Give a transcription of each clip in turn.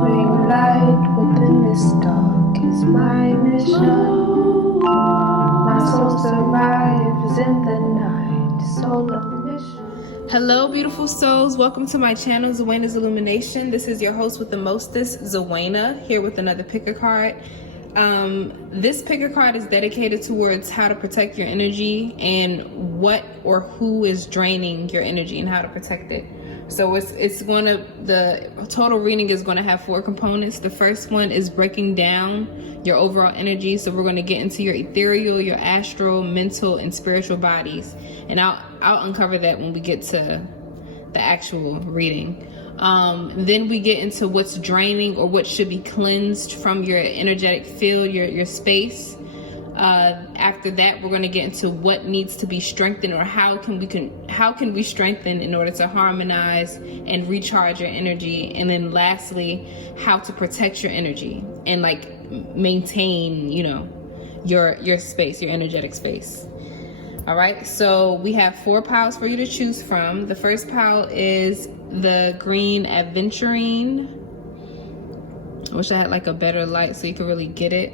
bring light within this dark is my mission. My soul survives in the night, soul of mission. Hello, beautiful souls. Welcome to my channel, Zwena'sIllumination. This is your host with the mostest, Zwena, here with another picker card. This picker card is dedicated towards how to protect your energy and what or who is draining your energy and how to protect it. So the total reading is going to have 4 components. The first one is breaking down your overall energy. So we're going to get into your ethereal, your astral, mental, and spiritual bodies. And I'll uncover that when we get to the actual reading. Then we get into what's draining or what should be cleansed from your energetic field, your space. After that, we're going to get into what needs to be strengthened, or how can we strengthen in order to harmonize and recharge your energy. And then lastly, how to protect your energy and maintain, your space, your energetic space. All right, so we have 4 piles for you to choose from. The first pile is the green aventurine. I wish I had a better light so you could really get it.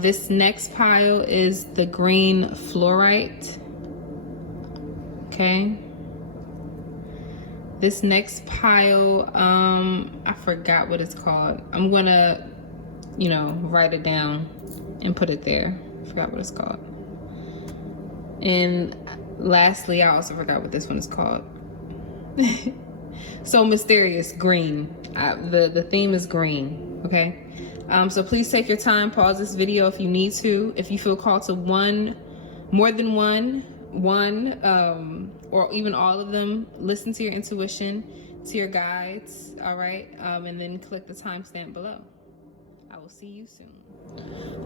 This next pile is the green fluorite. Okay. This next pile, I forgot what it's called. I'm gonna, write it down and put it there. I forgot what it's called. And lastly, I also forgot what this one is called. So mysterious, green. The theme is green, okay? So please take your time, pause this video if you need to. If you feel called to more than one, or even all of them, listen to your intuition, to your guides, all right? And then click the timestamp below. I will see you soon.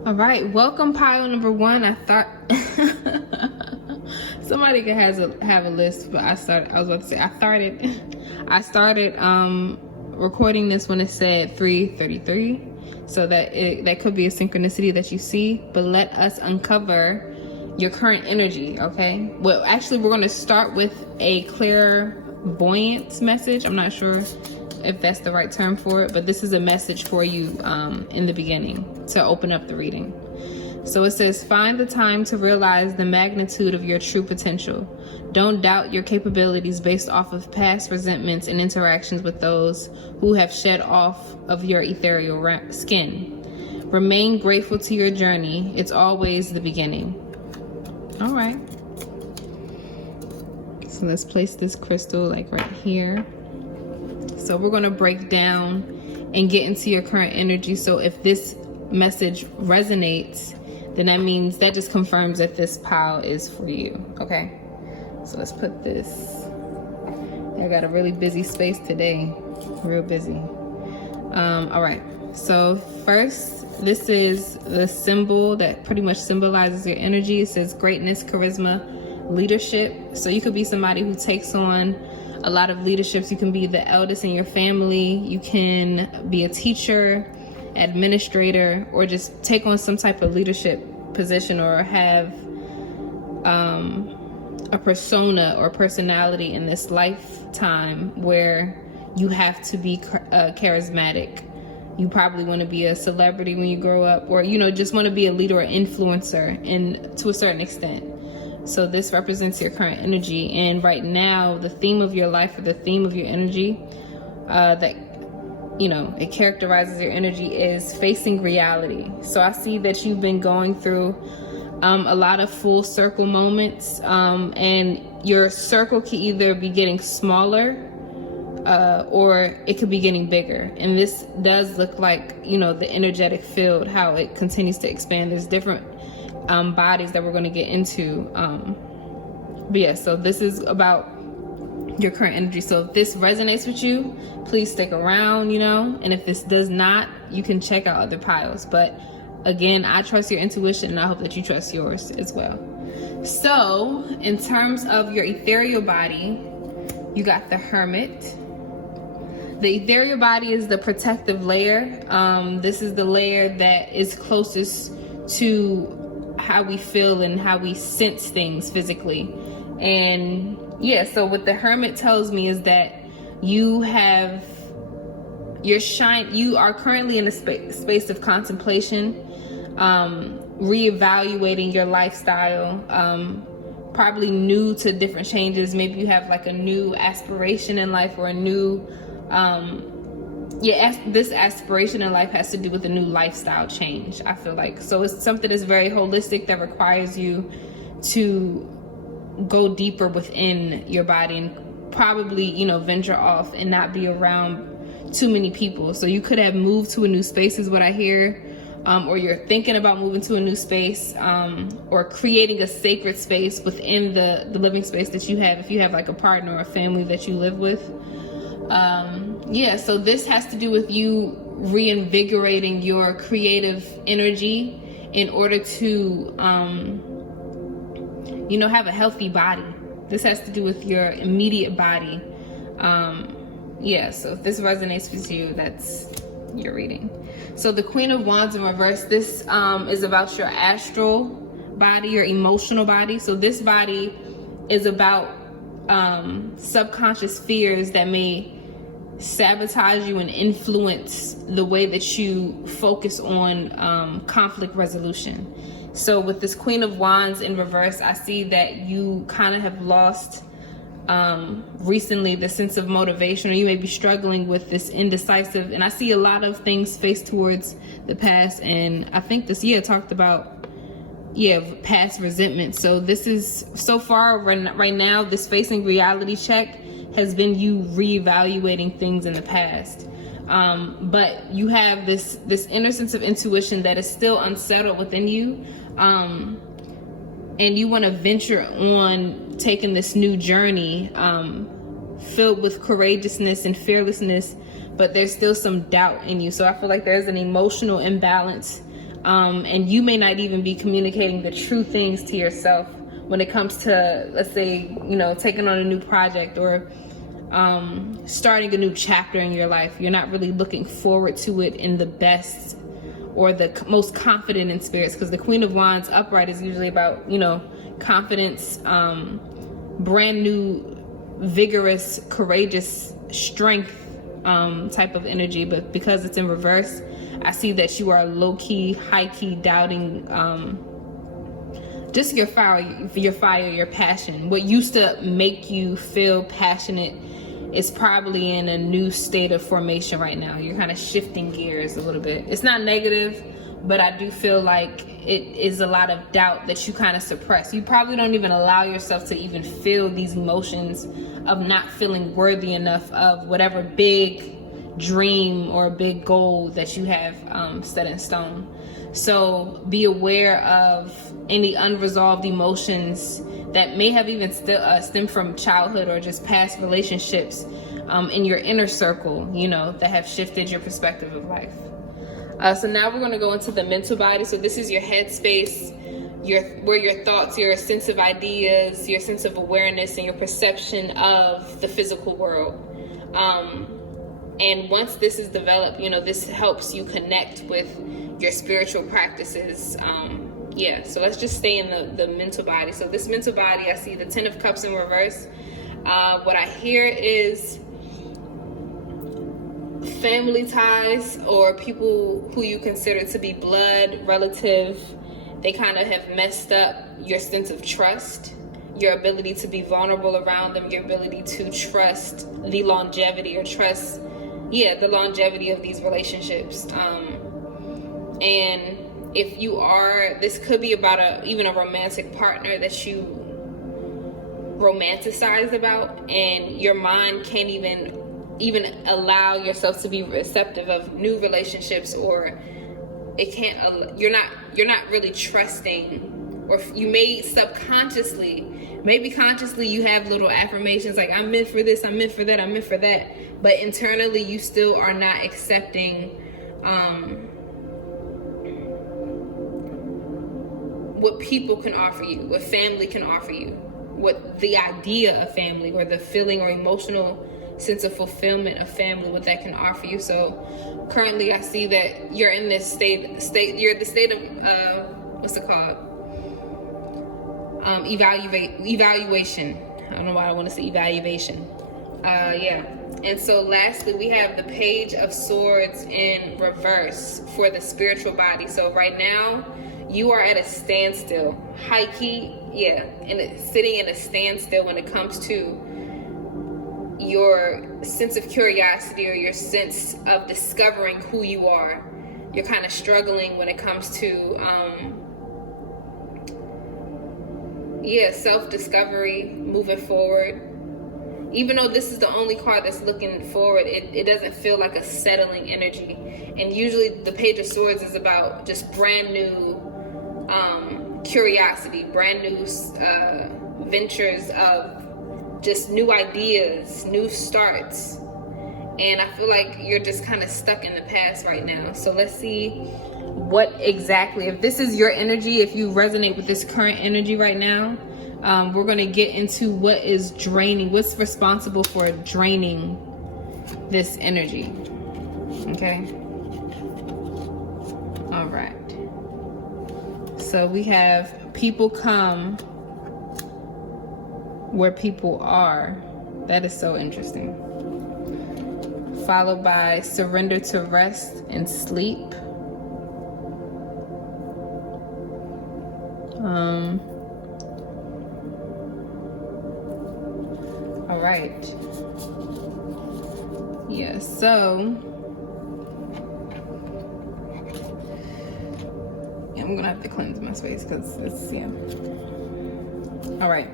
All right, welcome pile number 1. I thought somebody could have a list, but I started recording this when it said 3:33. So that could be a synchronicity that you see, but let us uncover your current energy, okay? Well, actually, we're going to start with a clairvoyance message. I'm not sure if that's the right term for it, but this is a message for you in the beginning to open up the reading. So it says, find the time to realize the magnitude of your true potential. Don't doubt your capabilities based off of past resentments and interactions with those who have shed off of your ethereal skin. Remain grateful to your journey. It's always the beginning. All right. So let's place this crystal right here. So we're going to break down and get into your current energy. So if this message resonates, then that just confirms that this pile is for you, okay? So let's put this. I got a really busy space today, real busy. All right, so first, this is the symbol that pretty much symbolizes your energy. It says greatness, charisma, leadership. So you could be somebody who takes on a lot of leaderships. You can be the eldest in your family. You can be a teacher, administrator, or just take on some type of leadership position, or have a persona or personality in this lifetime where you have to be charismatic. You probably want to be a celebrity when you grow up, or just want to be a leader or influencer to a certain extent. So this represents your current energy, and right now the theme of your life, or the theme of your energy it characterizes your energy, is facing reality. So I see that you've been going through a lot of full circle moments, and your circle can either be getting smaller or it could be getting bigger. And this does look like, the energetic field, how it continues to expand. There's different bodies that we're going to get into. But yeah, so this is about your current energy. So if this resonates with you, please stick around, and if this does not, you can check out other piles. But again, I trust your intuition, and I hope that you trust yours as well. So in terms of your ethereal body, you got the Hermit. The ethereal body is the protective layer. This is the layer that is closest to how we feel and how we sense things physically. And yeah, so what the Hermit tells me is that you have you are currently in a space of contemplation, reevaluating your lifestyle, probably new to different changes. Maybe you have like a new aspiration in life, or a new this aspiration in life has to do with a new lifestyle change, I feel like. So it's something that's very holistic, that requires you to go deeper within your body, and probably, you know, venture off and not be around too many people. So you could have moved to a new space, is what I hear, or you're thinking about moving to a new space, or creating a sacred space within the living space that you have, if you have like a partner or a family that you live with. So this has to do with you reinvigorating your creative energy in order to have a healthy body. This has to do with your immediate body. So if this resonates with you, that's your reading. So the Queen of Wands in reverse, this is about your astral body, your emotional body. So this body is about subconscious fears that may sabotage you and influence the way that you focus on conflict resolution. So with this Queen of Wands in reverse, I see that you kind of have lost recently the sense of motivation, or you may be struggling with this indecisive, and I see a lot of things faced towards the past, and I think this year talked about past resentment. So this is, so far right now, this facing reality check has been you reevaluating things in the past, but you have this inner sense of intuition that is still unsettled within you, and you want to venture on taking this new journey filled with courageousness and fearlessness, but there's still some doubt in you. So I feel like there's an emotional imbalance, and you may not even be communicating the true things to yourself when it comes to, let's say, taking on a new project, or starting a new chapter in your life. You're not really looking forward to it in the best or the most confident in spirits, because the Queen of Wands upright is usually about, confidence, brand new, vigorous, courageous, strength type of energy. But because it's in reverse, I see that you are low-key, high-key doubting just your fire, your passion. What used to make you feel passionate is probably in a new state of formation right now. You're kind of shifting gears a little bit. It's not negative, but I do feel like it is a lot of doubt that you kind of suppress. You probably don't even allow yourself to even feel these emotions of not feeling worthy enough of whatever big dream or big goal that you have set in stone. So be aware of any unresolved emotions that may have even stemmed from childhood or just past relationships in your inner circle, that have shifted your perspective of life. So now we're going to go into the mental body. So this is your head space, where your thoughts, your sense of ideas, your sense of awareness, and your perception of the physical world. And once this is developed, this helps you connect with your spiritual practices. So let's just stay in the mental body. So this mental body, I see the 10 of Cups in reverse. What I hear is family ties, or people who you consider to be blood relative. They kind of have messed up your sense of trust, your ability to be vulnerable around them, your ability to trust the longevity, or trust the longevity of these relationships. And if you are, this could be about even a romantic partner that you romanticize about, and your mind can't even allow yourself to be receptive of new relationships, or it can't. You're not really trusting, or you may subconsciously, maybe consciously, you have little affirmations like, I'm meant for this, I'm meant for that, I'm meant for that, but internally you still are not accepting what people can offer you, what family can offer you, what the idea of family, or the feeling or emotional sense of fulfillment of family, what that can offer you. So currently I see that you're in this state, you're the state of, what's it called? Evaluation. I don't know why I want to say evaluation. And so lastly, we have the Page of Swords in reverse for the spiritual body. So right now, you are at a standstill. High key, and sitting in a standstill when it comes to your sense of curiosity or your sense of discovering who you are. You're kind of struggling when it comes to self-discovery, moving forward. Even though this is the only card that's looking forward, it doesn't feel like a settling energy. And usually the Page of Swords is about just brand new curiosity, brand new ventures of just new ideas, new starts. And I feel like you're just kind of stuck in the past right now. So let's see what exactly, if this is your energy, if you resonate with this current energy right now, we're going to get into what is draining, what's responsible for draining this energy. Okay. All right. So we have people come where people are. That is so interesting. Followed by surrender to rest and sleep. All right. Yeah, so I'm gonna have to cleanse my space because it's all right.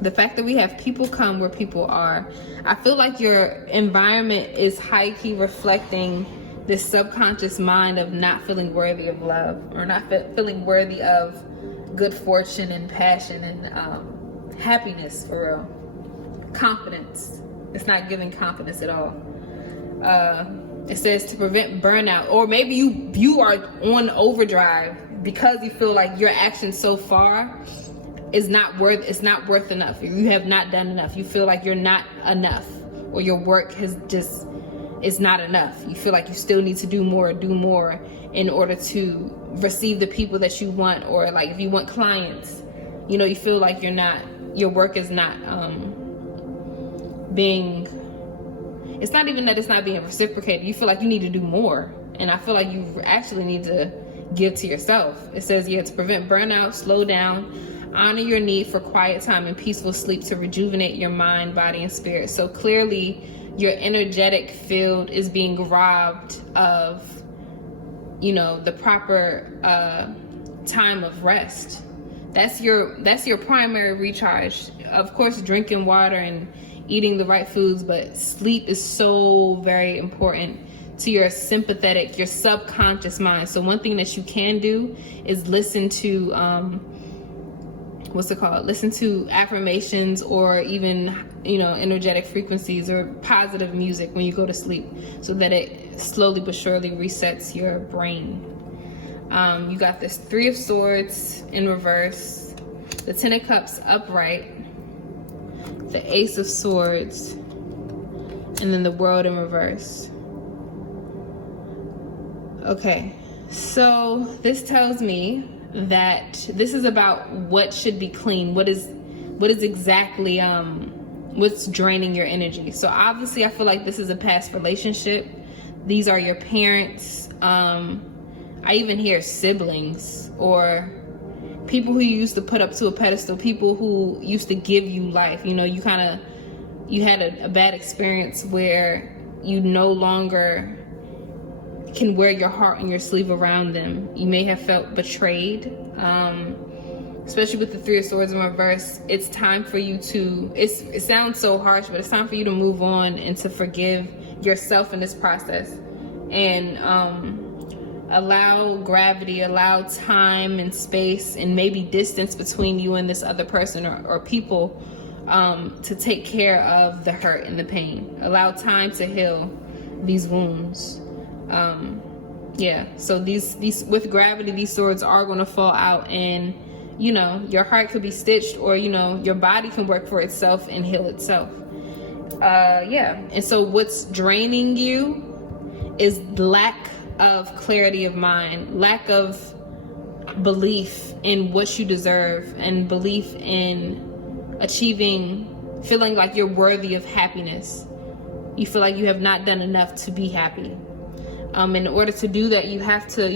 The fact that we have people come where people are, I feel like your environment is high-key reflecting this subconscious mind of not feeling worthy of love, or not feeling worthy of good fortune and passion and happiness, for real. Confidence. It's not giving confidence at all. It says to prevent burnout, or maybe you are on overdrive because you feel like your action so far is not worth, it's not worth enough. You have not done enough. You feel like you're not enough, or your work has just, it's not enough. You feel like you still need to do more in order to receive the people that you want, or like if you want clients, you feel like you're not, your work is not being, it's not even that it's not being reciprocated. You feel like you need to do more, and I feel like you actually need to give to yourself. It says, to prevent burnout, slow down, honor your need for quiet time and peaceful sleep to rejuvenate your mind, body, and spirit. So clearly your energetic field is being robbed of, the proper time of rest. That's your primary recharge. Of course, drinking water and eating the right foods, but sleep is so very important to your sympathetic, your subconscious mind. So one thing that you can do is listen to listen to affirmations, or even energetic frequencies or positive music when you go to sleep, so that it slowly but surely resets your brain. You got this Three of Swords in reverse, the Ten of Cups upright, the Ace of Swords, and then the World in reverse. Okay, so this tells me that this is about what should be clean, what is exactly what's draining your energy. So obviously I feel like this is a past relationship. These are your parents. I even hear siblings, or people who you used to put up to a pedestal, people who used to give you life. You had a bad experience where you no longer can wear your heart on your sleeve around them. You may have felt betrayed, especially with the Three of Swords in reverse. It's time for you to, it sounds so harsh, but it's time for you to move on and to forgive yourself in this process, and allow gravity, allow time and space and maybe distance between you and this other person or people to take care of the hurt and the pain. Allow time to heal these wounds. So these with gravity, these swords are going to fall out, and your heart could be stitched, or your body can work for itself and heal itself. And so what's draining you is lack of clarity of mind, lack of belief in what you deserve, and belief in achieving feeling like you're worthy of happiness. You feel like you have not done enough to be happy. In order to do that, you have to,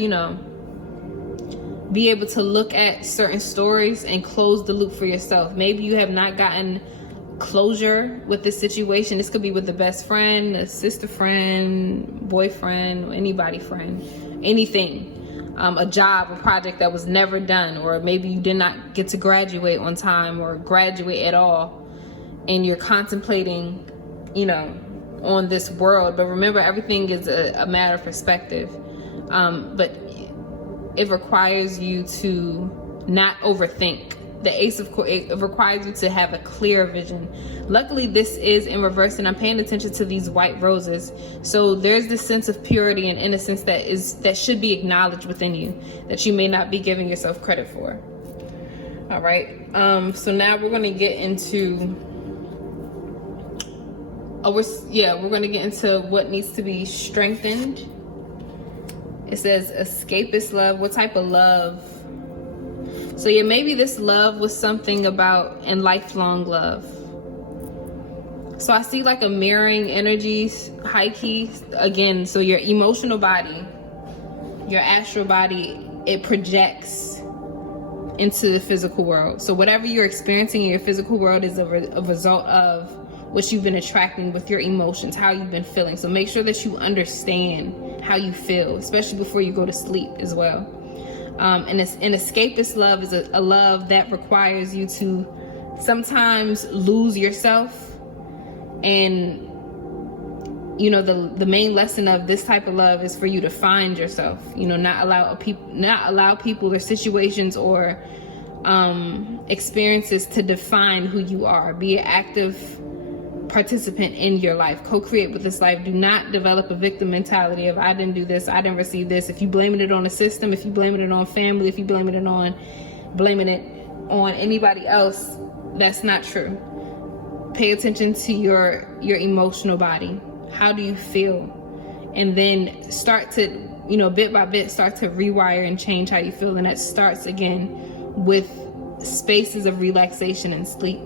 be able to look at certain stories and close the loop for yourself. Maybe you have not gotten closure with this situation. This could be with a best friend, a sister friend, boyfriend, anybody friend, anything. A job, a project that was never done, or maybe you did not get to graduate on time or graduate at all, and you're contemplating, on this world. But remember, everything is a matter of perspective. But it requires you to not overthink. The Ace of Coins, it requires you to have a clear vision. Luckily, this is in reverse, and I'm paying attention to these white roses. So there's this sense of purity and innocence that should be acknowledged within you, that you may not be giving yourself credit for. All right. So now we're going to get into we're going to get into what needs to be strengthened. It says escapist love. What type of love? So yeah, maybe this love was something about and lifelong love. So I see like a mirroring energy, high key again. So your emotional body, your astral body, it projects into the physical world. So whatever you're experiencing in your physical world is a result of what you've been attracting with your emotions, how you've been feeling. So make sure that you understand how you feel, especially before you go to sleep as well. And an escapist love is a love that requires you to sometimes lose yourself. And the main lesson of this type of love is for you to find yourself. Not allow people or situations or experiences to define who you are. Be an active participant in your life. Co-create with this life. Do not develop a victim mentality of I didn't do this, I didn't receive this. If you blaming it on a system, if you blaming it on family, if you blaming it on anybody else, that's not true. Pay attention to your emotional body. How do you feel? And then start to, bit by bit, start to rewire and change how you feel. And that starts again with spaces of relaxation and sleep.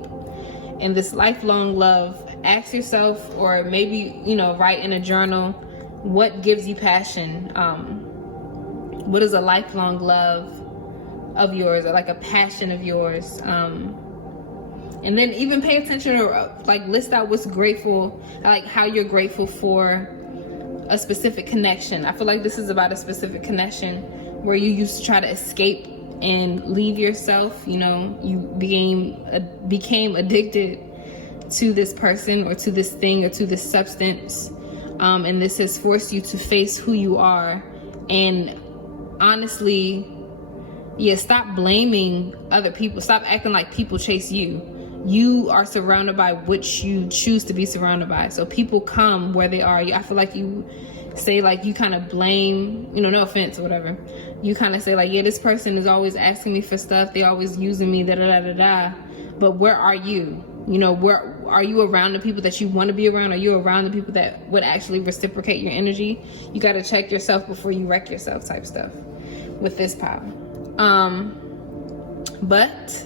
And this lifelong love, ask yourself, or maybe, write in a journal, what gives you passion? What is a lifelong love of yours, or like a passion of yours? And then even pay attention, or like list out what's grateful, like how you're grateful for a specific connection. I feel like this is about a specific connection where you used to try to escape and leave yourself. You became addicted to this person or to this thing or to this substance, and this has forced you to face who you are. And honestly, stop blaming other people. Stop acting like people chase you. You are surrounded by what you choose to be surrounded by. So people come where they are. I feel like you say, like, you kind of blame, no offense or whatever, you kind of say like, this person is always asking me for stuff, they always using me, da da da da da. But where are you? Where are you? Around the people that you want to be around? Are you around the people that would actually reciprocate your energy? You got to check yourself before you wreck yourself, type stuff with this power. But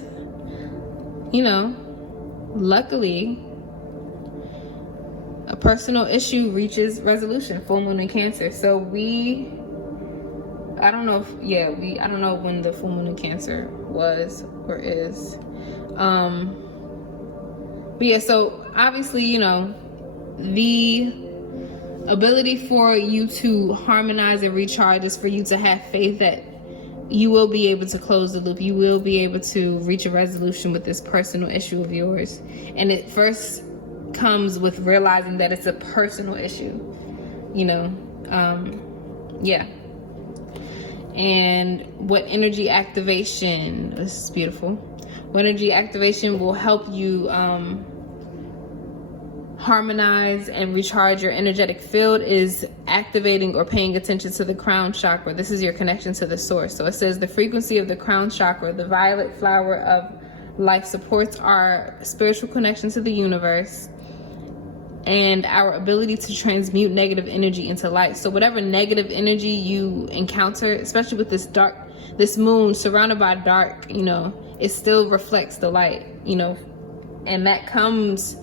luckily, a personal issue reaches resolution. Full moon in Cancer. So I don't know when the full moon in Cancer was or is. But so obviously, the ability for you to harmonize and recharge is for you to have faith that you will be able to close the loop. You will be able to reach a resolution with this personal issue of yours. And it first comes with realizing that it's a personal issue, And what energy activation, this is beautiful. What energy activation will help you harmonize and recharge your energetic field is activating or paying attention to the crown chakra. This is your connection to the source. So it says the frequency of the crown chakra, the violet flower of life, supports our spiritual connection to the universe and our ability to transmute negative energy into light. So whatever negative energy you encounter, especially with this moon surrounded by dark, it still reflects the light, And that comes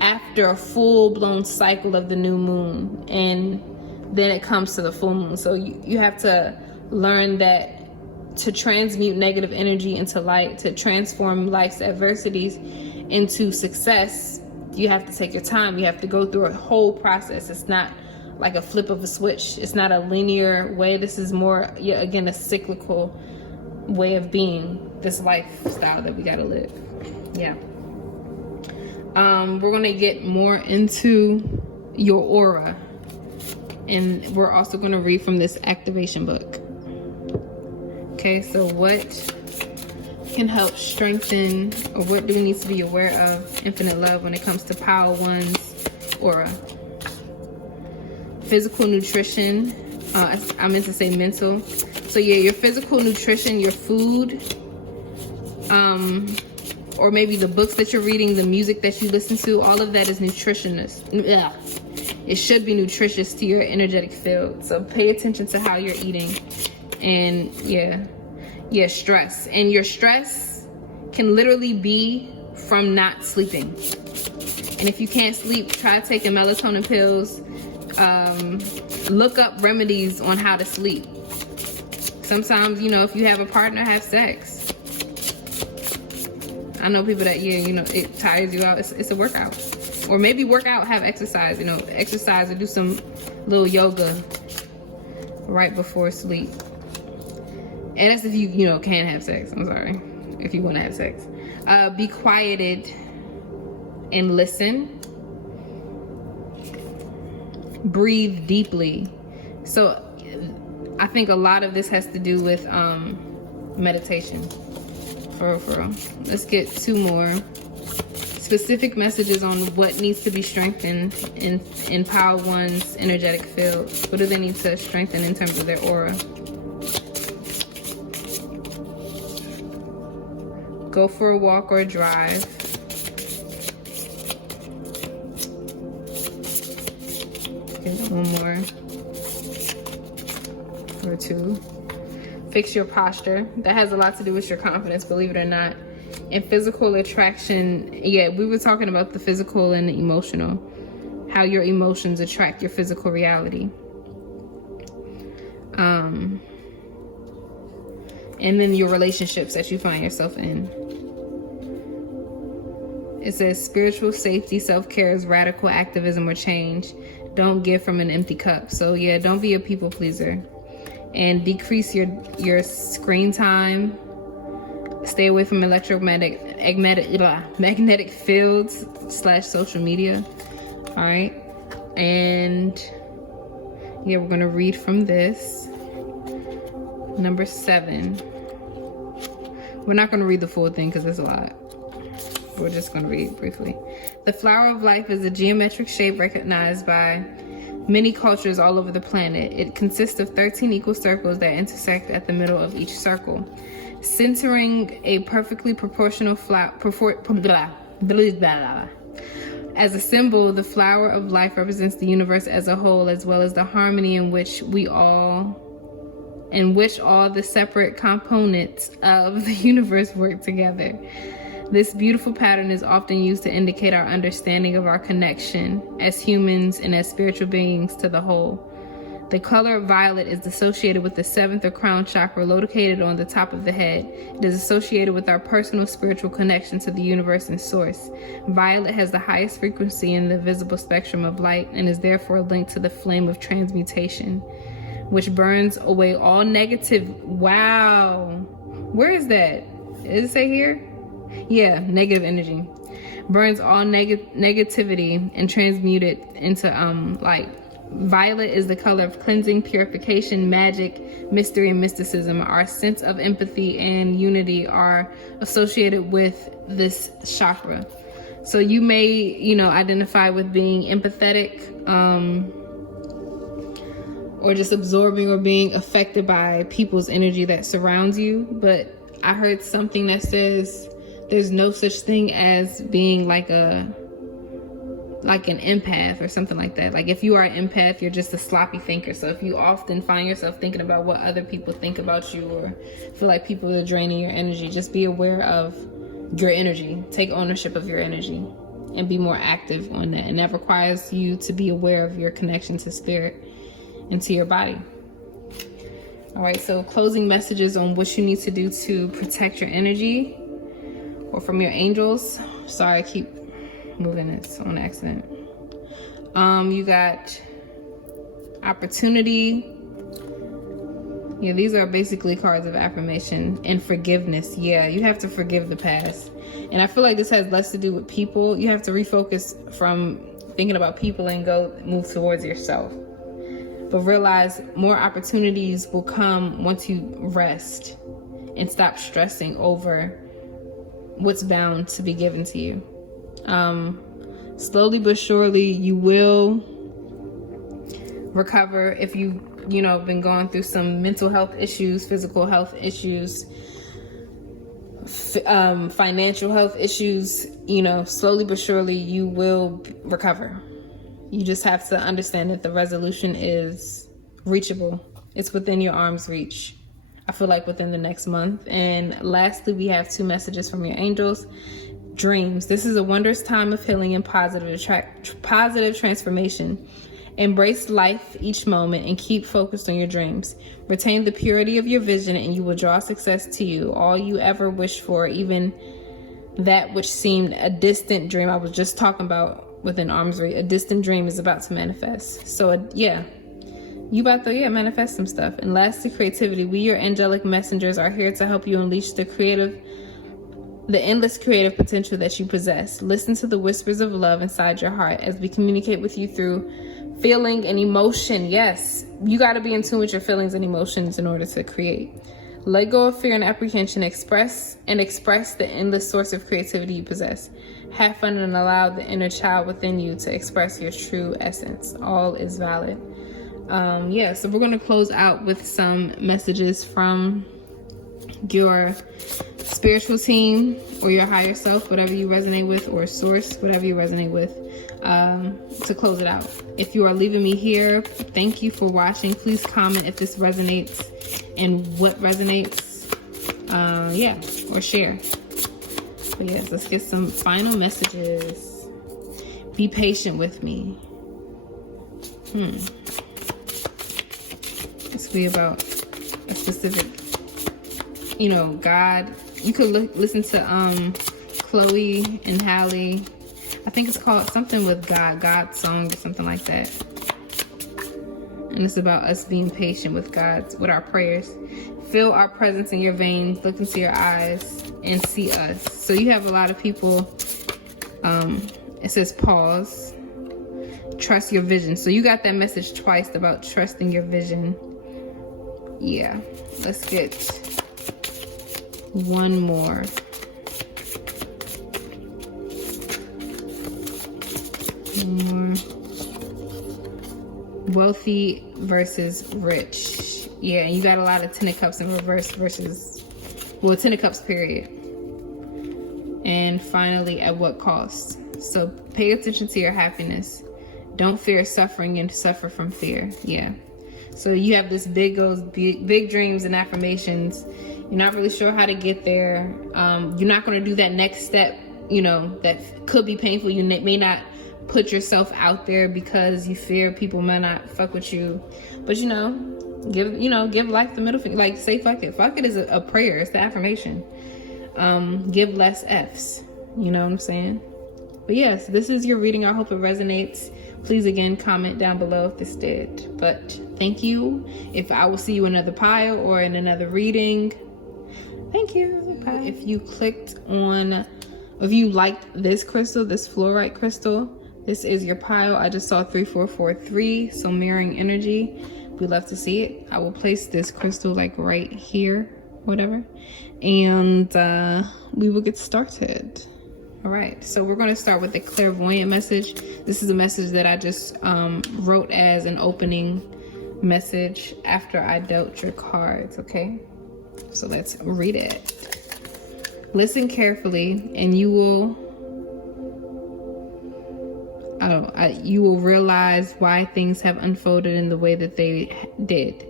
after a full-blown cycle of the new moon, and then it comes to the full moon. So you have to learn that to transmute negative energy into light, to transform life's adversities into success, you have to take your time. You have to go through a whole process. It's not like a flip of a switch. It's not a linear way. This is more, again, a cyclical way of being, this lifestyle that we gotta live. Yeah. We're gonna get more into your aura, and we're also gonna read from this activation book. Okay, so what can help strengthen, or what do we need to be aware of infinite love when it comes to Power One's aura? Physical nutrition, I meant to say mental. So yeah, your physical nutrition, your food, or maybe the books that you're reading, the music that you listen to, all of that is nutritionist. Ugh. It should be nutritious to your energetic field. So pay attention to how you're eating. And yeah, stress. And your stress can literally be from not sleeping. And if you can't sleep, try taking melatonin pills. Look up remedies on how to sleep. Sometimes, if you have a partner, have sex. I know people that, it tires you out. It's a workout. Or maybe work out, have exercise, exercise or do some little yoga right before sleep. And that's if you, can have sex. I'm sorry. If you want to have sex. Be quieted and listen. Breathe deeply. So I think a lot of this has to do with meditation. For real. Let's get 2 more specific messages on what needs to be strengthened in Power One's energetic field. What do they need to strengthen in terms of their aura? Go for a walk or a drive. Okay, 1 more. Or 2. Fix your posture. That has a lot to do with your confidence, believe it or not. And physical attraction, yeah, we were talking about the physical and the emotional, how your emotions attract your physical reality. And then your relationships that you find yourself in. It says spiritual safety, self-care is radical activism or change. Don't give from an empty cup. So yeah, don't be a people pleaser. And decrease your screen time. Stay away from magnetic fields / social media. All right. And yeah, we're going to read from this. Number 7. We're not going to read the full thing because it's a lot. We're just going to read briefly. The flower of life is a geometric shape recognized by many cultures all over the planet. It consists of 13 equal circles that intersect at the middle of each circle, centering a perfectly proportional flower. As a symbol, the flower of life represents the universe as a whole, as well as the harmony in which all the separate components of the universe work together. This beautiful pattern is often used to indicate our understanding of our connection as humans and as spiritual beings to the whole. The color violet is associated with the 7th or crown chakra located on the top of the head. It is associated with our personal spiritual connection to the universe and source. Violet has the highest frequency in the visible spectrum of light and is therefore linked to the flame of transmutation, which burns away all negative. Wow. Where is that? Does it say here? Yeah, negative energy. Burns all negativity and transmute it into light. Violet is the color of cleansing, purification, magic, mystery, and mysticism. Our sense of empathy and unity are associated with this chakra. So you may, identify with being empathetic, or just absorbing or being affected by people's energy that surrounds you. But I heard something that says there's no such thing as being like an empath or something like that. Like if you are an empath, you're just a sloppy thinker. So if you often find yourself thinking about what other people think about you or feel like people are draining your energy, just be aware of your energy. Take ownership of your energy and be more active on that. And that requires you to be aware of your connection to spirit and to your body. All right, so closing messages on what you need to do to protect your energy or from your angels. Sorry, I keep moving this on accident. You got opportunity. Yeah, these are basically cards of affirmation. And forgiveness. Yeah, you have to forgive the past. And I feel like this has less to do with people. You have to refocus from thinking about people and move towards yourself. But realize more opportunities will come once you rest and stop stressing over what's bound to be given to you. Slowly but surely you will recover if you been going through some mental health issues, physical health issues, financial health issues. Slowly but surely you will recover. You just have to understand that the resolution is reachable. It's within your arm's reach. I feel like within the next month. And lastly, we have 2 messages from your angels. Dreams. This is a wondrous time of healing and positive transformation. Embrace life each moment and keep focused on your dreams. Retain the purity of your vision and you will draw success to you. All you ever wished for, even that which seemed a distant dream. I was just talking about within arm's reach. A distant dream is about to manifest. So you about to manifest some stuff. And lastly, creativity. We, your angelic messengers, are here to help you unleash the endless creative potential that you possess. Listen to the whispers of love inside your heart as we communicate with you through feeling and emotion. Yes, you got to be in tune with your feelings and emotions in order to create. Let go of fear and apprehension. Express the endless source of creativity you possess. Have fun and allow the inner child within you to express your true essence. All is valid. So we're going to close out with some messages from your spiritual team or your higher self, whatever you resonate with, or source, whatever you resonate with, to close it out. If you are leaving me here, thank you for watching. Please comment if this resonates and what resonates, or share. But yes, let's get some final messages. Be patient with me. It's be about a specific, God. You could listen to Chloe and Halle. I think it's called something with God's song or something like that. And it's about us being patient with with our prayers. Feel our presence in your veins, look into your eyes, and see us. So you have a lot of people, it says pause, trust your vision. So you got that message twice about trusting your vision. Yeah, let's get one more. Wealthy versus rich. Yeah, you got a lot of 10 of cups in reverse versus, 10 of cups period. And finally, at what cost? So pay attention to your happiness. Don't fear suffering and suffer from fear. Yeah. So you have this big dreams and affirmations. You're not really sure how to get there. You're not going to do that next step, that could be painful. You may not put yourself out there because you fear people might not fuck with you. But give life the middle finger. Like, say fuck it. Fuck it is a prayer. It's the affirmation. Give less F's. You know what I'm saying? But yes, this is your reading. I hope it resonates. Please again comment down below if this did. But thank you. If I will see you in another pile or in another reading. Thank you. Bye. If you liked this crystal, this fluorite crystal, this is your pile. I just saw 3443, so mirroring energy. We love to see it. I will place this crystal like right here, whatever, and we will get started. All right, so we're going to start with the clairvoyant message. This is a message that I just wrote as an opening message after I dealt your cards, okay? So let's read it. Listen carefully and you will realize why things have unfolded in the way that they did.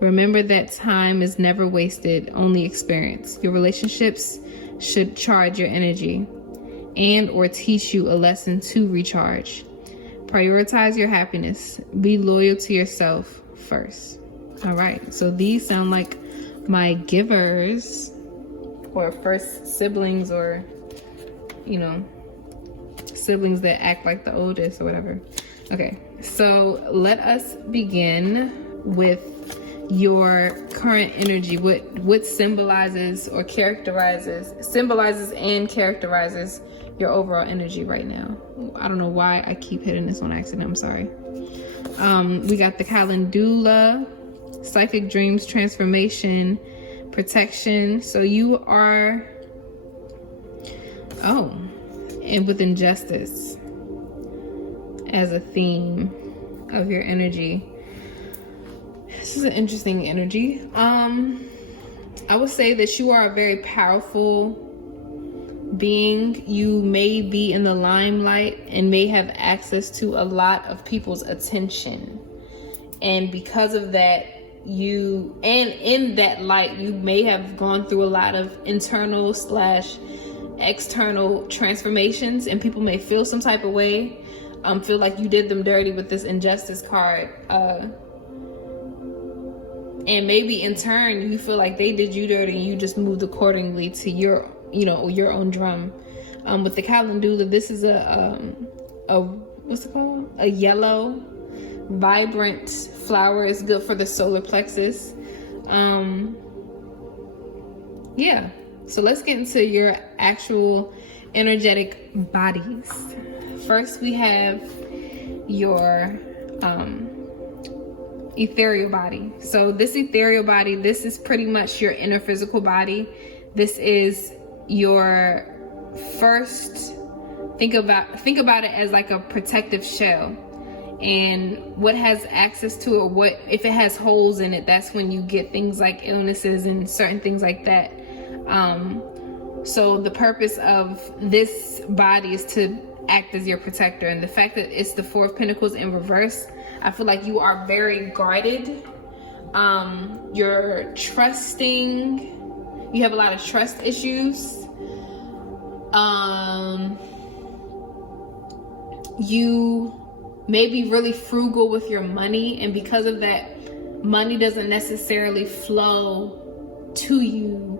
Remember that time is never wasted, only experience. Your relationships should charge your energy and or teach you a lesson to recharge. Prioritize your happiness. Be loyal to yourself first. All right, so these sound like my givers, or first siblings, or siblings that act like the oldest or whatever. Okay, so let us begin with your current energy. What symbolizes and characterizes your overall energy right now. I don't know why I keep hitting this on accident, I'm sorry. We got the calendula, psychic dreams, transformation, protection. So you are, and with injustice as a theme of your energy. This is an interesting energy. I would say that you are a very powerful being. You may be in the limelight and may have access to a lot of people's attention. And because of that, in that light, you may have gone through a lot of internal / external transformations, and people may feel some type of way, feel like you did them dirty with this injustice card. And maybe in turn, you feel like they did you dirty and you just moved accordingly to your own drum. With the calendula, this is a what's it called? A yellow, vibrant flower. Is good for the solar plexus. Yeah. So let's get into your actual energetic bodies. First, we have your ethereal body. So this ethereal body, this is pretty much your inner physical body. This is your first, think about it as like a protective shell, and what has access to it, what if it has holes in it, that's when you get things like illnesses and certain things like that. So the purpose of this body is to act as your protector, and the fact that it's the Four of Pentacles in reverse, I feel like you are very guarded. You're trusting. You have a lot of trust issues. You may be really frugal with your money, and because of that, money doesn't necessarily flow to you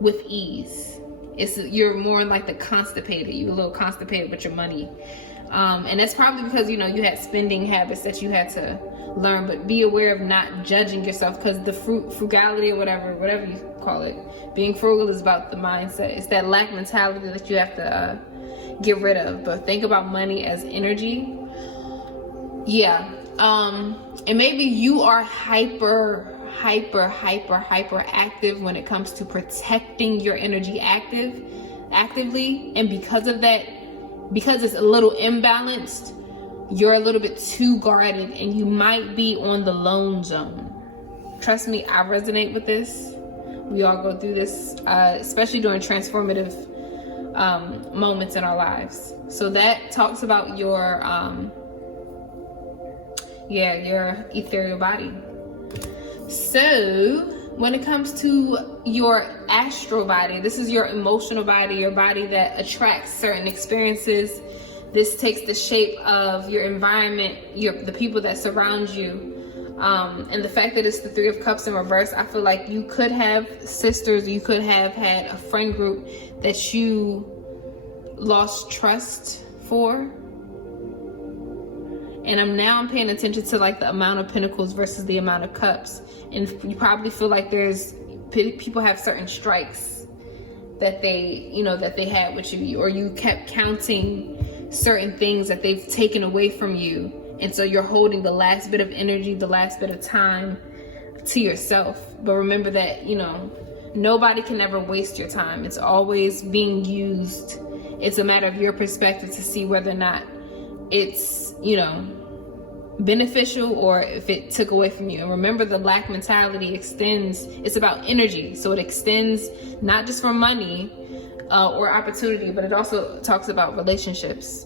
with ease. You're more like the constipated. You're a little constipated with your money. And that's probably because, you had spending habits that you had to learn, but be aware of not judging yourself, because the frugality or whatever you call it, being frugal is about the mindset. It's that lack mentality that you have to get rid of. But think about money as energy. Yeah. And maybe you are hyper active when it comes to protecting your energy actively, and because of that, because it's a little imbalanced, you're a little bit too guarded, and you might be on the lone zone. Trust me, I resonate with this. We all go through this, especially during transformative moments in our lives. So that talks about your ethereal body. So when it comes to your astral body, this is your emotional body, your body that attracts certain experiences. This takes the shape of your environment, the people that surround you. And the fact that it's the Three of Cups in reverse, I feel like you could have sisters, you could have had a friend group that you lost trust for. And I'm paying attention to like the amount of pentacles versus the amount of cups. And you probably feel like people have certain strikes that they had with you, or you kept counting certain things that they've taken away from you. And so you're holding the last bit of energy, the last bit of time to yourself. But remember that, nobody can ever waste your time. It's always being used. It's a matter of your perspective to see whether or not it's, beneficial or if it took away from you. And remember, the lack mentality it's about energy. So it extends not just for money or opportunity, but it also talks about relationships.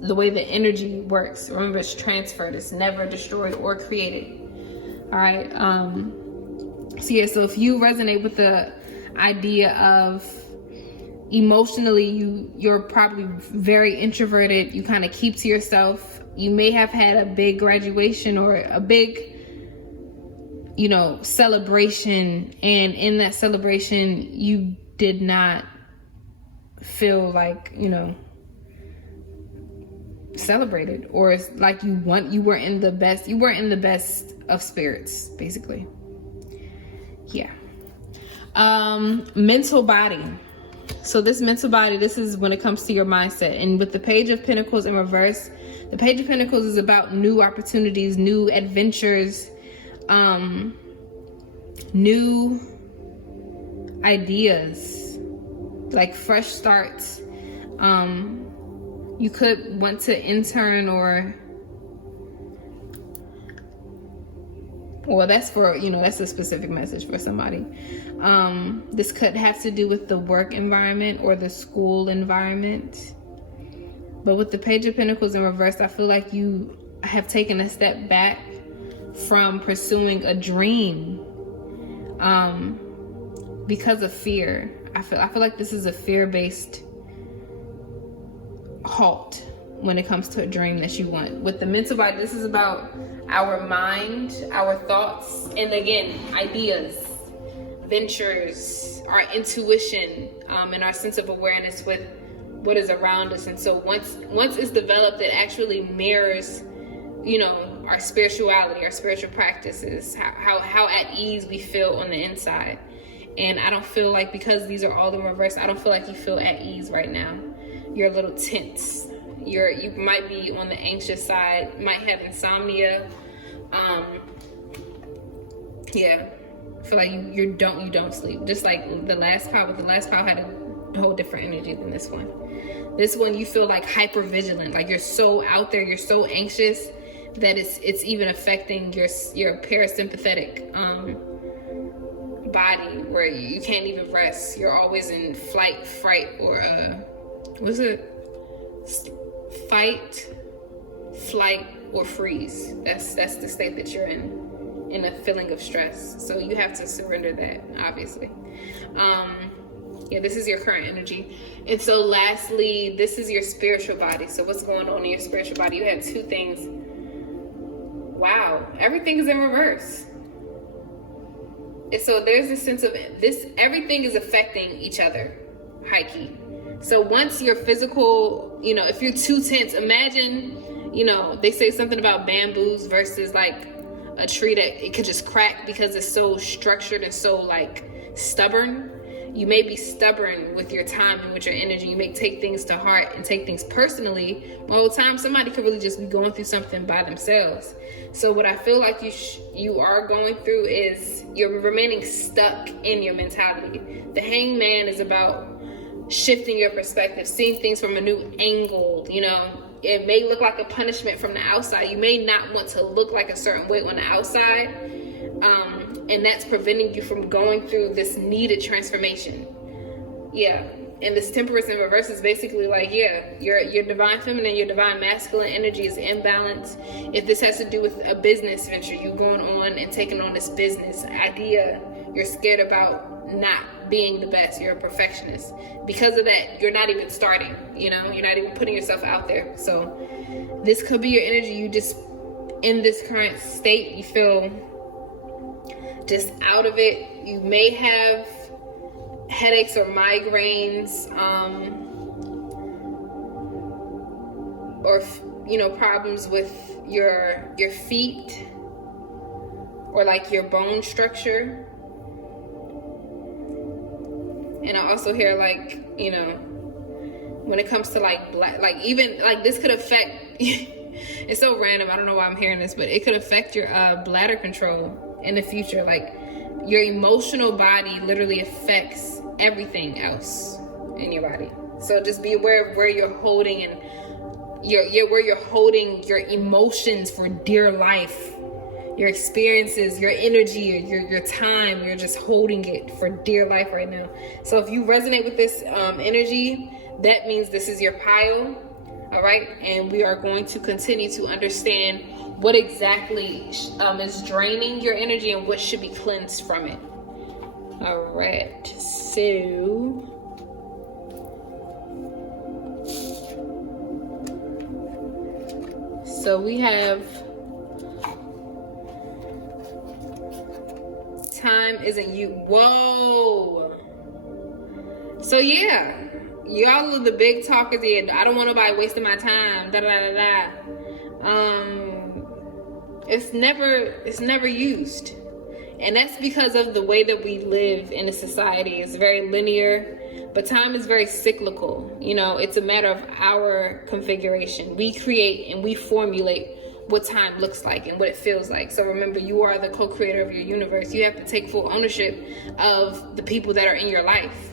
The way the energy works. Remember, it's transferred. It's never destroyed or created. All right. So if you resonate with the idea of emotionally you're probably very introverted. You kind of keep to yourself. You may have had a big graduation or a big, celebration, and in that celebration you did not feel like, celebrated, or it's like you weren't in the best of spirits, basically. Yeah. Mental body. So this mental body, this is when it comes to your mindset. And with the Page of Pentacles in reverse, the Page of Pentacles is about new opportunities, new adventures, new ideas, like fresh starts. You could want to intern, well, that's for, that's a specific message for somebody. This could have to do with the work environment or the school environment. But with the Page of Pentacles in reverse, I feel like you have taken a step back from pursuing a dream because of fear. I feel like this is a fear-based halt when it comes to a dream that you want. With the mental body, this is about our mind, our thoughts, and again, ideas, ventures, our intuition, and our sense of awareness with what is around us. And so once it's developed, it actually mirrors, our spirituality, our spiritual practices, how at ease we feel on the inside. And I don't feel like, because these are all in reverse, I don't feel like you feel at ease right now. You're a little tense. You might be on the anxious side, might have insomnia. Yeah, I feel like you don't sleep. Just like the last pile, but the last pile had a whole different energy than this one. This one, you feel like hyper vigilant, like you're so out there, you're so anxious that it's even affecting your parasympathetic body, where you can't even rest. You're always in flight, fright, or fight, flight, or freeze. That's the state that you're in a feeling of stress. So you have to surrender that, obviously. Yeah, this is your current energy. And so lastly, this is your spiritual body. So what's going on in your spiritual body? You had two things. Wow, everything is in reverse. And so there's a sense of this, everything is affecting each other, high key. So once your physical, if you're too tense, imagine, they say something about bamboos versus like a tree that it could just crack because it's so structured and so like stubborn. You may be stubborn with your time and with your energy. You may take things to heart and take things personally. While the time somebody could really just be going through something by themselves. So what I feel like you are going through is you're remaining stuck in your mentality. The Hangman is about shifting your perspective, seeing things from a new angle. It may look like a punishment from the outside. You may not want to look like a certain way on the outside. And that's preventing you from going through this needed transformation. Yeah. And this Temperance in reverse is basically like, yeah, your divine feminine, your divine masculine energy is imbalanced. If this has to do with a business venture, you going on and taking on this business idea, you're scared about not being the best. You're a perfectionist. Because of that, you're not even starting, you're not even putting yourself out there. So this could be your energy. You just, in this current state, you feel just out of it. You may have headaches or migraines, or problems with your feet, or like your bone structure. And I also hear like, when it comes to like black, like even like this could affect it's so random, I don't know why I'm hearing this, but it could affect your bladder control in the future. Like your emotional body literally affects everything else in your body. So just be aware of where you're holding and where you're holding your emotions for dear life, your experiences, your energy, your time. You're just holding it for dear life right now. So if you resonate with this energy, that means this is your pile. All right, and we are going to continue to understand what exactly is draining your energy and what should be cleansed from it. All right, so So we have time isn't you. Whoa. So yeah, y'all are the big talkers here. I don't want nobody wasting my time. Da da da da. It's never used. And that's because of the way that we live in a society. It's very linear, but time is very cyclical. You know, it's a matter of our configuration. We create and we formulate what time looks like and what it feels like. So remember, you are the co-creator of your universe. You have to take full ownership of the people that are in your life.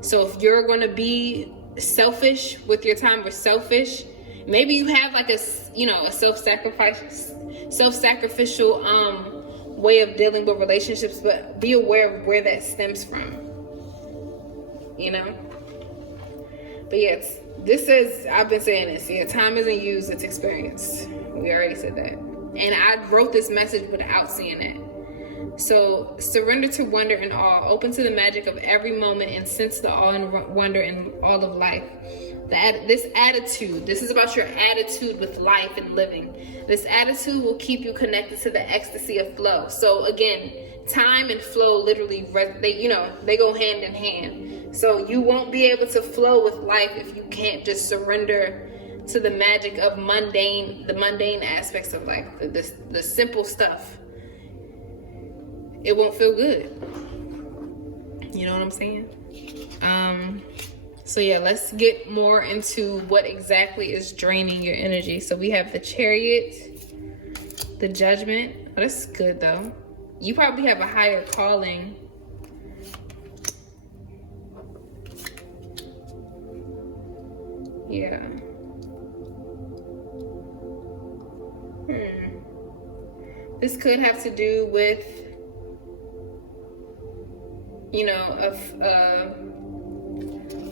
So if you're going to be selfish with your time, or selfish, maybe you have like a self-sacrificial way of dealing with relationships, but be aware of where that stems from, you know. But yeah, I've been saying this, yeah, time isn't used, it's experienced. We already said that, and I wrote this message without seeing it. So surrender to wonder and awe, open to the magic of every moment, and sense the awe and wonder in all of life. This attitude, this is about your attitude with life and living. This attitude will keep you connected to the ecstasy of flow. So again, time and flow literally, they go hand in hand. So you won't be able to flow with life if you can't just surrender to the magic of the mundane aspects of life, the simple stuff. It won't feel good. You know what I'm saying? So yeah, let's get more into what exactly is draining your energy. So we have the Chariot, the Judgment. Oh, that's good though. You probably have a higher calling. Yeah. This could have to do with,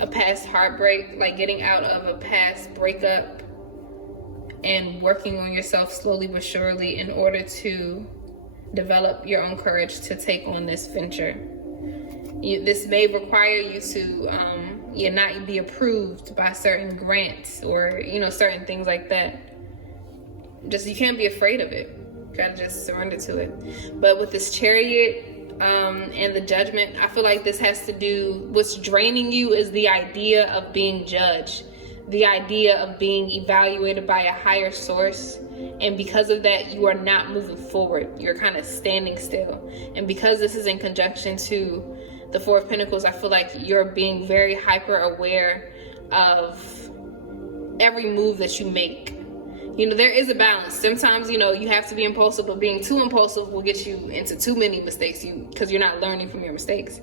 a past heartbreak, like getting out of a past breakup and working on yourself slowly but surely in order to develop your own courage to take on this venture. This may require you to not be approved by certain grants or certain things like that. Just, you can't be afraid of it. You gotta just surrender to it. But with this Chariot and the Judgment, I feel like this has to do, what's draining you is the idea of being judged, the idea of being evaluated by a higher source. And because of that, you are not moving forward. You're kind of standing still. And because this is in conjunction to the Four of Pentacles, I feel like you're being very hyper aware of every move that you make. There is a balance. Sometimes, you have to be impulsive, but being too impulsive will get you into too many mistakes because you're not learning from your mistakes.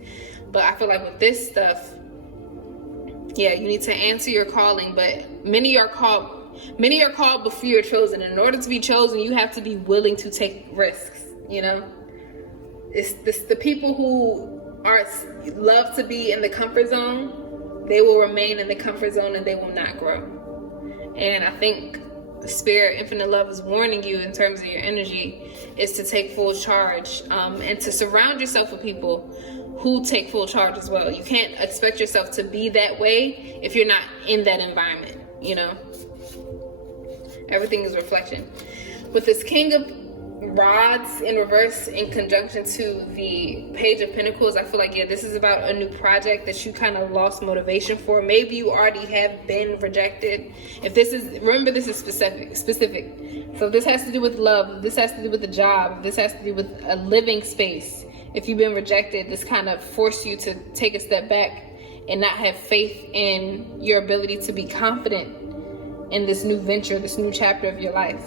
But I feel like with this stuff, yeah, you need to answer your calling, but many are called before you're chosen. In order to be chosen, you have to be willing to take risks, It's the people who love to be in the comfort zone, they will remain in the comfort zone and they will not grow. And I think Spirit, Infinite Love is warning you in terms of your energy is to take full charge and to surround yourself with people who take full charge as well. You can't expect yourself to be that way if you're not in that environment, Everything is reflection. With this King of Rods in reverse in conjunction to the Page of Pentacles, I feel like, yeah, this is about a new project that you kind of lost motivation for. Maybe you already have been rejected. Remember, this is specific. So if this has to do with love, if this has to do with the job, if this has to do with a living space, if you've been rejected, this kind of forced you to take a step back and not have faith in your ability to be confident in this new venture, this new chapter of your life.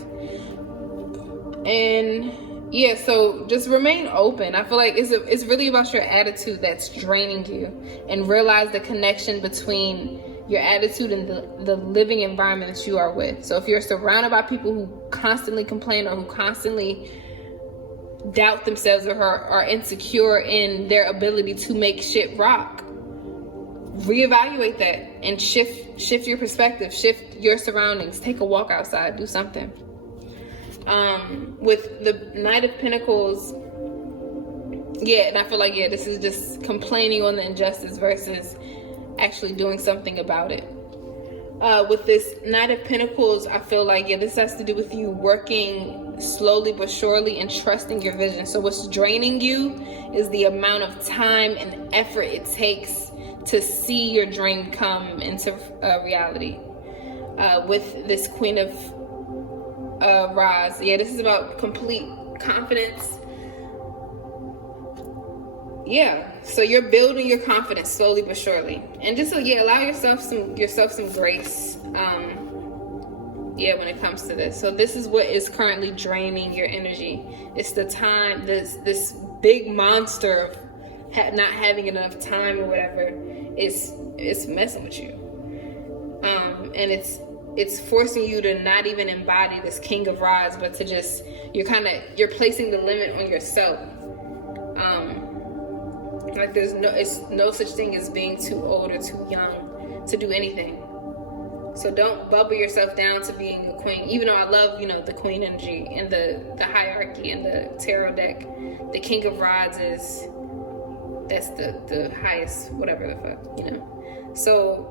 And yeah, so just remain open. I feel like it's really about your attitude that's draining you, and realize the connection between your attitude and the living environment that you are with. So if you're surrounded by people who constantly complain or who constantly doubt themselves or are insecure in their ability to make shit rock, reevaluate that and shift your perspective, shift your surroundings, take a walk outside, do something. With the Knight of Pentacles, yeah, and I feel like, yeah, this is just complaining on the injustice versus actually doing something about it. With this Knight of Pentacles, I feel like, yeah, this has to do with you working slowly but surely and trusting your vision. So what's draining you is the amount of time and effort it takes to see your dream come into reality. With this Queen of Rods, yeah, this is about complete confidence. Yeah, so you're building your confidence slowly but surely, and just allow yourself some grace. When it comes to this, so this is what is currently draining your energy. It's the time, this big monster of not having enough time or whatever. It's messing with you, and it's forcing you to not even embody this King of Rods, but to just you're placing the limit on yourself. Like it's no such thing as being too old or too young to do anything. So don't bubble yourself down to being a queen. Even though I love, the queen energy and the hierarchy and the tarot deck, the King of Rods that's the highest, whatever the fuck, So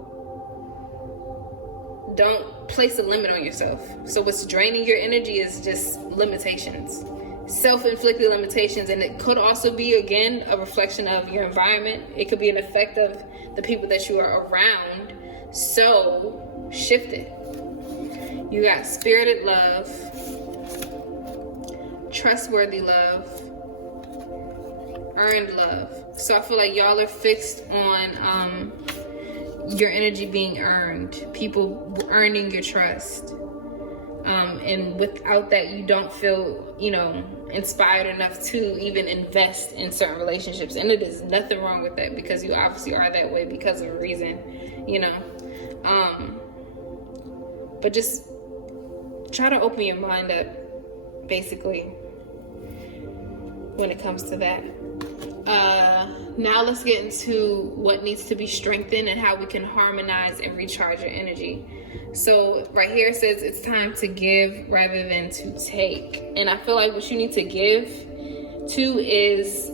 don't place a limit on yourself. So what's draining your energy is just limitations. Self-inflicted limitations, and it could also be, again, a reflection of your environment. It could be an effect of the people that you are around. So shift it. You got spirited love, trustworthy love, earned love. So I feel like y'all are fixed on your energy being earned, people earning your trust. And without that, you don't feel, inspired enough to even invest in certain relationships. And it is nothing wrong with that, because you obviously are that way because of a reason, But just try to open your mind up, basically, when it comes to that. Now let's get into what needs to be strengthened and how we can harmonize and recharge your energy. So right here it says it's time to give rather than to take. And I feel like what you need to give to is,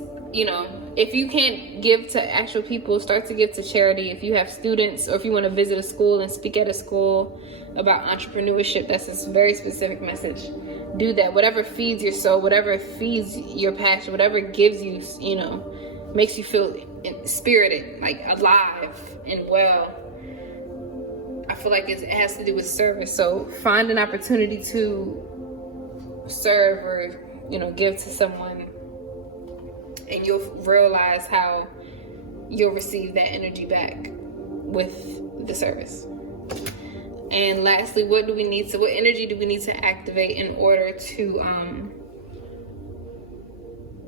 if you can't give to actual people, start to give to charity. If you have students, or if you want to visit a school and speak at a school about entrepreneurship, that's a very specific message. Do that. Whatever feeds your soul, whatever feeds your passion, whatever gives you, makes you feel spirited, like alive and well. I feel like it has to do with service. So find an opportunity to serve or, give to someone, and you'll realize how you'll receive that energy back with the service. And lastly, what energy do we need to activate in order to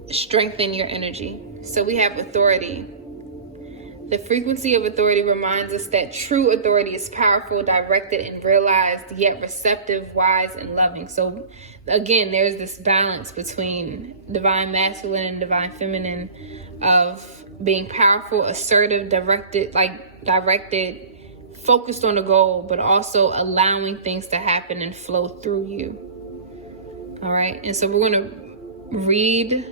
strengthen your energy? So we have authority. The frequency of authority reminds us that true authority is powerful, directed, and realized, yet receptive, wise, and loving. So again, there's this balance between divine masculine and divine feminine, of being powerful, assertive, directed, focused on the goal, but also allowing things to happen and flow through you. All right. And so we're going to read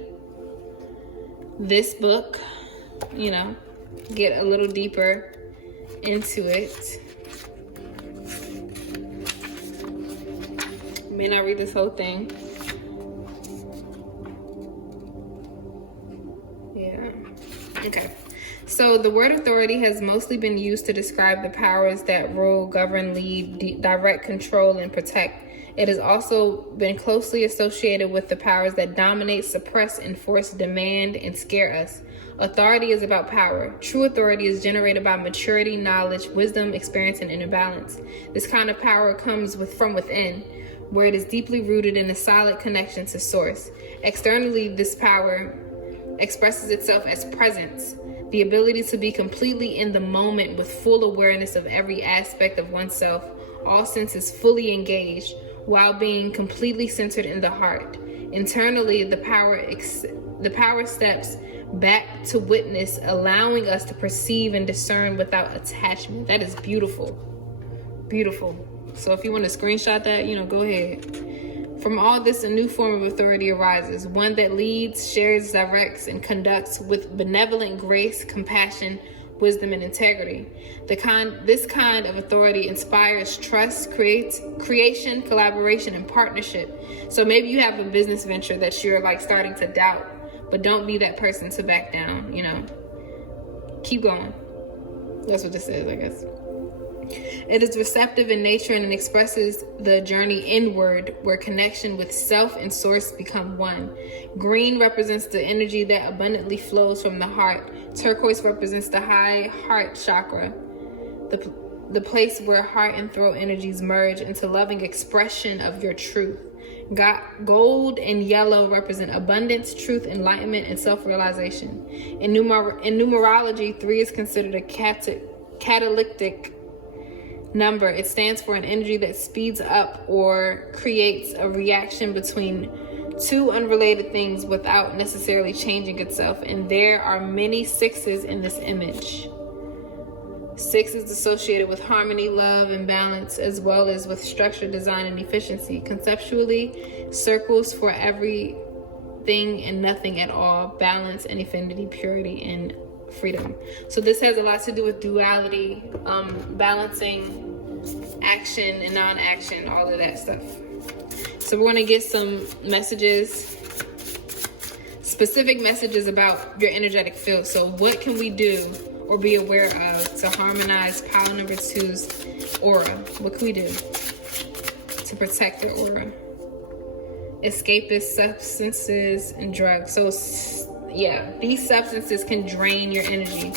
this book, get a little deeper into it. May not read this whole thing. Yeah. Okay. So the word authority has mostly been used to describe the powers that rule, govern, lead, direct, control, and protect. It has also been closely associated with the powers that dominate, suppress, enforce, demand, and scare us. Authority is about power. True authority is generated by maturity, knowledge, wisdom, experience, and inner balance. This kind of power comes from within, where it is deeply rooted in a solid connection to source. Externally, this power expresses itself as presence, the ability to be completely in the moment with full awareness of every aspect of oneself, all senses fully engaged, while being completely centered in the heart. Internally, the power steps back to witness, allowing us to perceive and discern without attachment. That is beautiful. Beautiful. So if you want to screenshot that, go ahead. From all this, a new form of authority arises, one that leads, shares, directs, and conducts with benevolent grace, compassion, wisdom, and integrity. This kind of authority inspires trust, creation, collaboration, and partnership. So maybe you have a business venture that you're like starting to doubt, but don't be that person to back down, you know. Keep going. That's what this is, I guess. It is receptive in nature and it expresses the journey inward, where connection with self and source become one. Green represents the energy that abundantly flows from the heart. Turquoise represents the high heart chakra, the place where heart and throat energies merge into loving expression of your truth. Gold and yellow represent abundance, truth, enlightenment, and self-realization. In numerology, 3 is considered a catalytic number. It stands for an energy that speeds up or creates a reaction between two unrelated things without necessarily changing itself. And there are many 6s in this image. 6 is associated with harmony, love, and balance, as well as with structure, design, and efficiency. Conceptually, circles for everything and nothing at all, balance and infinity, purity and freedom. So this has a lot to do with duality, balancing action and non-action, all of that stuff. So we're going to get some messages, specific messages about your energetic field. So what can we do or be aware of to harmonize pile number 2's aura? What can we do to protect their aura? Escapist substances and drugs. So yeah, these substances can drain your energy.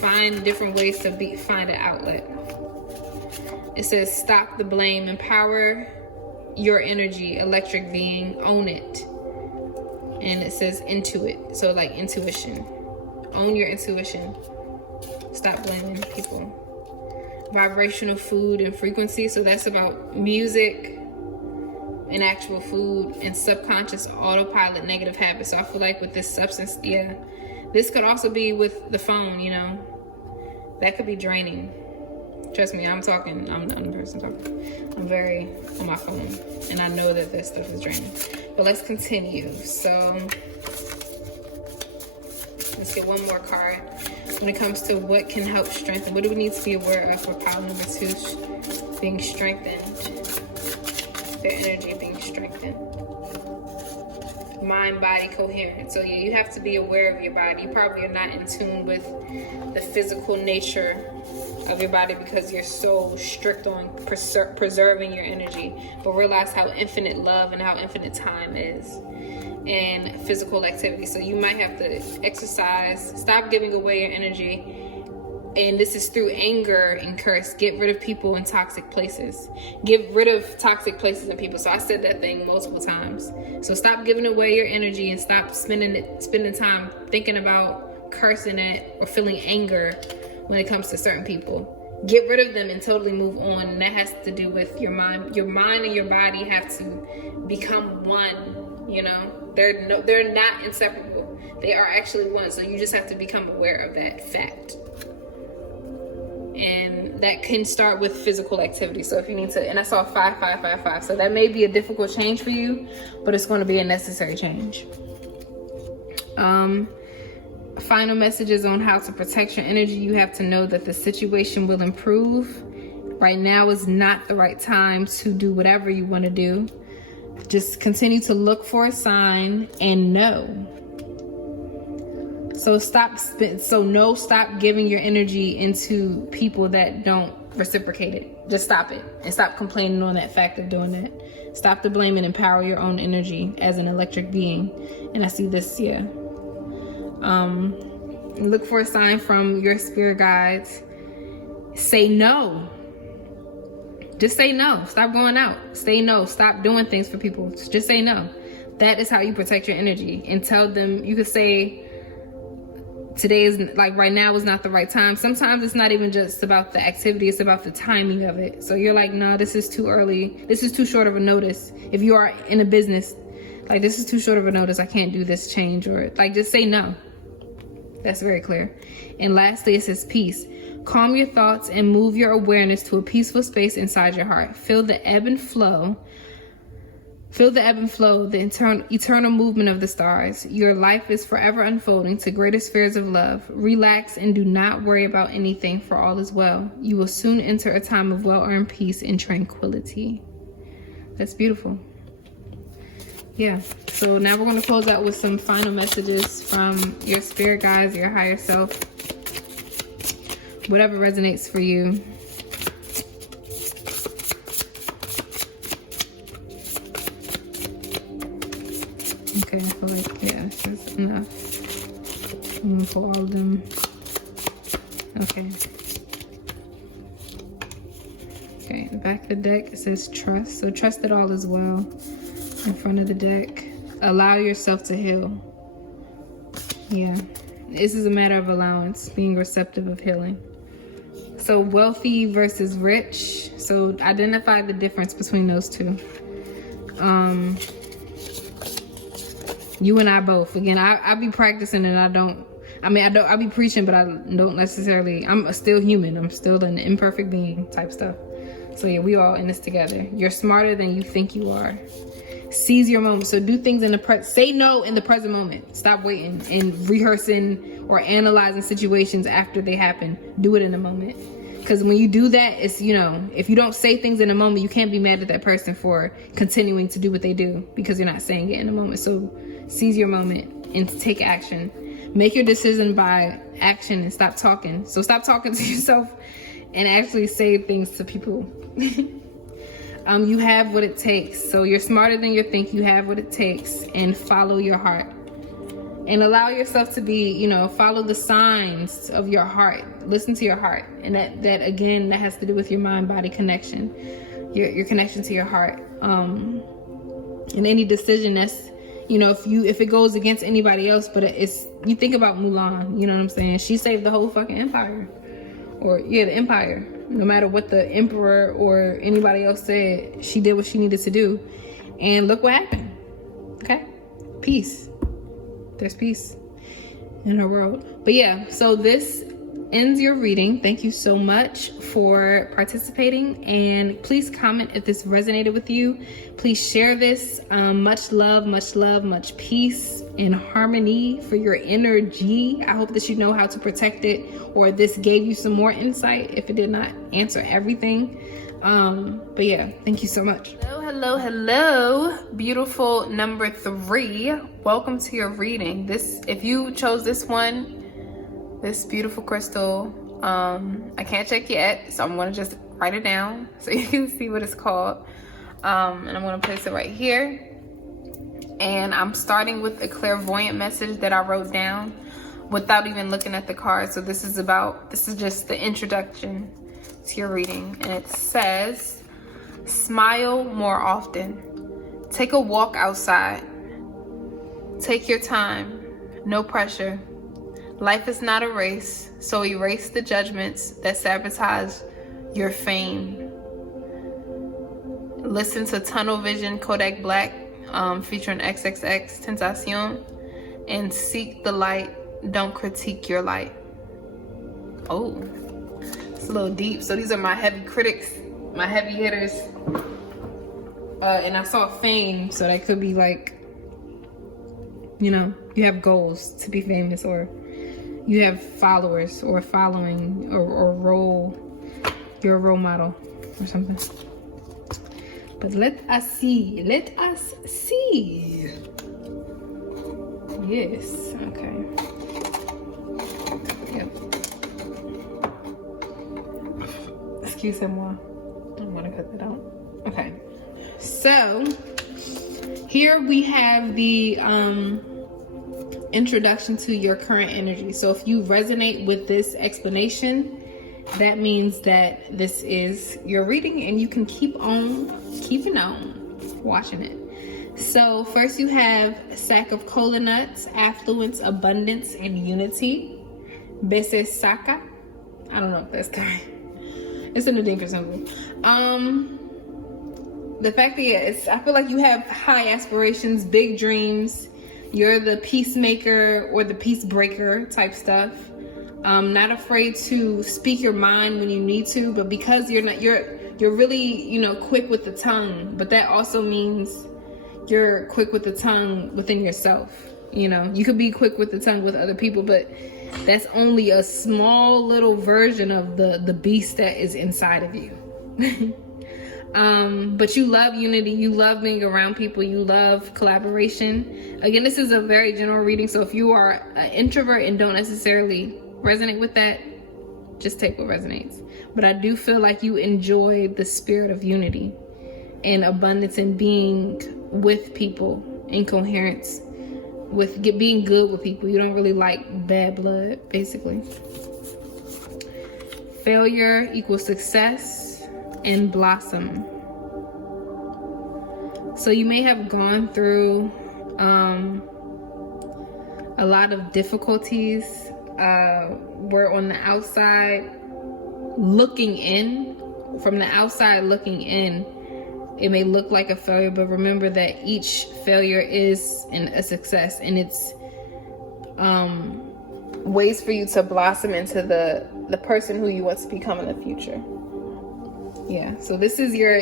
Find different ways to find an outlet. It says stop the blame, empower your energy, electric being, own it. And it says intuit, so like intuition. Own your intuition. Stop blaming people. Vibrational food and frequency, so that's about music and actual food, and subconscious autopilot negative habits. So I feel like with this substance, yeah, this could also be with the phone, you know, that could be draining. Trust me, I'm the person talking. I'm very on my phone, and I know that this stuff is draining. But let's continue. So let's get one more card. When it comes to what can help strengthen, what do we need to be aware of for pile number 2 being strengthened? Their energy being strengthened. Mind, body, coherence. So yeah, you have to be aware of your body. You probably are not in tune with the physical nature of your body because you're so strict on preserving your energy. But realize how infinite love and how infinite time is, and physical activity. So you might have to exercise, stop giving away your energy. And this is through anger and curse. Get rid of people in toxic places. Get rid of toxic places and people. So I said that thing multiple times. So stop giving away your energy and stop spending time thinking about cursing at or feeling anger when it comes to certain people. Get rid of them and totally move on. And that has to do with your mind. Your mind and your body have to become one. You know, they're not inseparable. They are actually one. So you just have to become aware of that fact. And that can start with physical activity. So if you need to, and I saw 5, 5, 5, 5. So that may be a difficult change for you, but it's going to be a necessary change. Final messages on how to protect your energy. You have to know that the situation will improve. Right now is not the right time to do whatever you want to do. Just continue to look for a sign and know. So stop giving your energy into people that don't reciprocate it. Just stop it and stop complaining on that fact of doing that. Stop the blame and empower your own energy as an electric being. And I see this, yeah. Look for a sign from your spirit guides. Say no. Just say no. Stop going out. Say no. Stop doing things for people. Just say no. That is how you protect your energy. And tell them, you could say, today is like right now is not the right time. Sometimes it's not even just about the activity, it's about the timing of it. So you're like, no, this is too early. This is too short of a notice. If you are in a business, like this is too short of a notice. I can't do this change, or like just say no. That's very clear. And lastly, it says peace. Calm your thoughts and move your awareness to a peaceful space inside your heart. Feel the ebb and flow Feel the ebb and flow, the eternal movement of the stars. Your life is forever unfolding to greater spheres of love. Relax and do not worry about anything, for all is well. You will soon enter a time of well-earned peace and tranquility. That's beautiful. Yeah, so now we're going to close out with some final messages from your spirit guides, your higher self, whatever resonates for you. Okay, I feel like, yeah, that's enough. I'm gonna pull all of them. Okay. Okay, the back of the deck, it says trust. So trust that all is well. In front of the deck, allow yourself to heal. Yeah, this is a matter of allowance, being receptive of healing. So wealthy versus rich. So identify the difference between those two. You and I both. Again, I be practicing and I be preaching, but I don't necessarily, I'm still human. I'm still an imperfect being type stuff. So yeah, we all in this together. You're smarter than you think you are. Seize your moment. So do things in the say no in the present moment. Stop waiting and rehearsing or analyzing situations after they happen. Do it in the moment. Because when you do that, it's, you know, if you don't say things in a moment, you can't be mad at that person for continuing to do what they do because you're not saying it in a moment. So seize your moment and take action. Make your decision by action and stop talking. So stop talking to yourself and actually say things to people. You have what it takes. So you're smarter than you think. You have what it takes, and follow your heart. And allow yourself to be, you know, follow the signs of your heart. Listen to your heart. And that again, that has to do with your mind-body connection. Your connection to your heart. And any decision that's, you know, if it goes against anybody else, but it's, you think about Mulan, you know what I'm saying? She saved the whole fucking empire. Or, yeah, the empire. No matter what the emperor or anybody else said, she did what she needed to do. And look what happened. Okay? Peace. There's peace in her world. But yeah, so this ends your reading. Thank you so much for participating, and please comment if this resonated with you. Please share this. Much love, much peace and harmony for your energy. I hope that you know how to protect it, or this gave you some more insight if it did not answer everything. But yeah, thank you so much. Hello, beautiful number 3. Welcome to your reading. If you chose this one, this beautiful crystal, I can't check yet, so I'm gonna just write it down so you can see what it's called. And I'm gonna place it right here. And I'm starting with a clairvoyant message that I wrote down without even looking at the card. So this is just the introduction to your reading. And it says, smile more often. Take a walk outside. Take your time. No pressure. Life is not a race, so erase the judgments that sabotage your fame. Listen to Tunnel Vision Kodak Black featuring XXX Tentacion, and seek the light. Don't critique your light. Oh, it's a little deep. So these are my heavy critics, my heavy hitters. And I saw fame, so that could be like, you know, you have goals to be famous, or you have followers or following, or you're a role model or something. But let us see. Yes, okay. Yep. Excusez-moi. I don't want to cut that out. Okay. So, here we have the introduction to your current energy. So if you resonate with this explanation, that means that this is your reading, and you can keep on keeping on watching it. So first you have a sack of cola nuts, affluence, abundance, and unity. Bese Saka. I don't know if that's correct. It's in the Dinker symbol. The fact that I feel like you have high aspirations, big dreams. You're the peacemaker or the peace breaker type stuff. Not afraid to speak your mind when you need to, but because you're really, you know, quick with the tongue. But that also means you're quick with the tongue within yourself. You know, you could be quick with the tongue with other people, but that's only a small little version of the beast that is inside of you. But you love unity, you love being around people, you love collaboration. Again, this is a very general reading, so if you are an introvert and don't necessarily resonate with that, just take what resonates. But I do feel like you enjoy the spirit of unity and abundance and being with people in coherence, with being good with people. You don't really like bad blood, basically. Failure equals success and blossom. So you may have gone through a lot of difficulties. We're on the outside looking in. From the outside looking in, it may look like a failure, but remember that each failure is a success, and it's ways for you to blossom into the person who you want to become in the future. Yeah, so this is your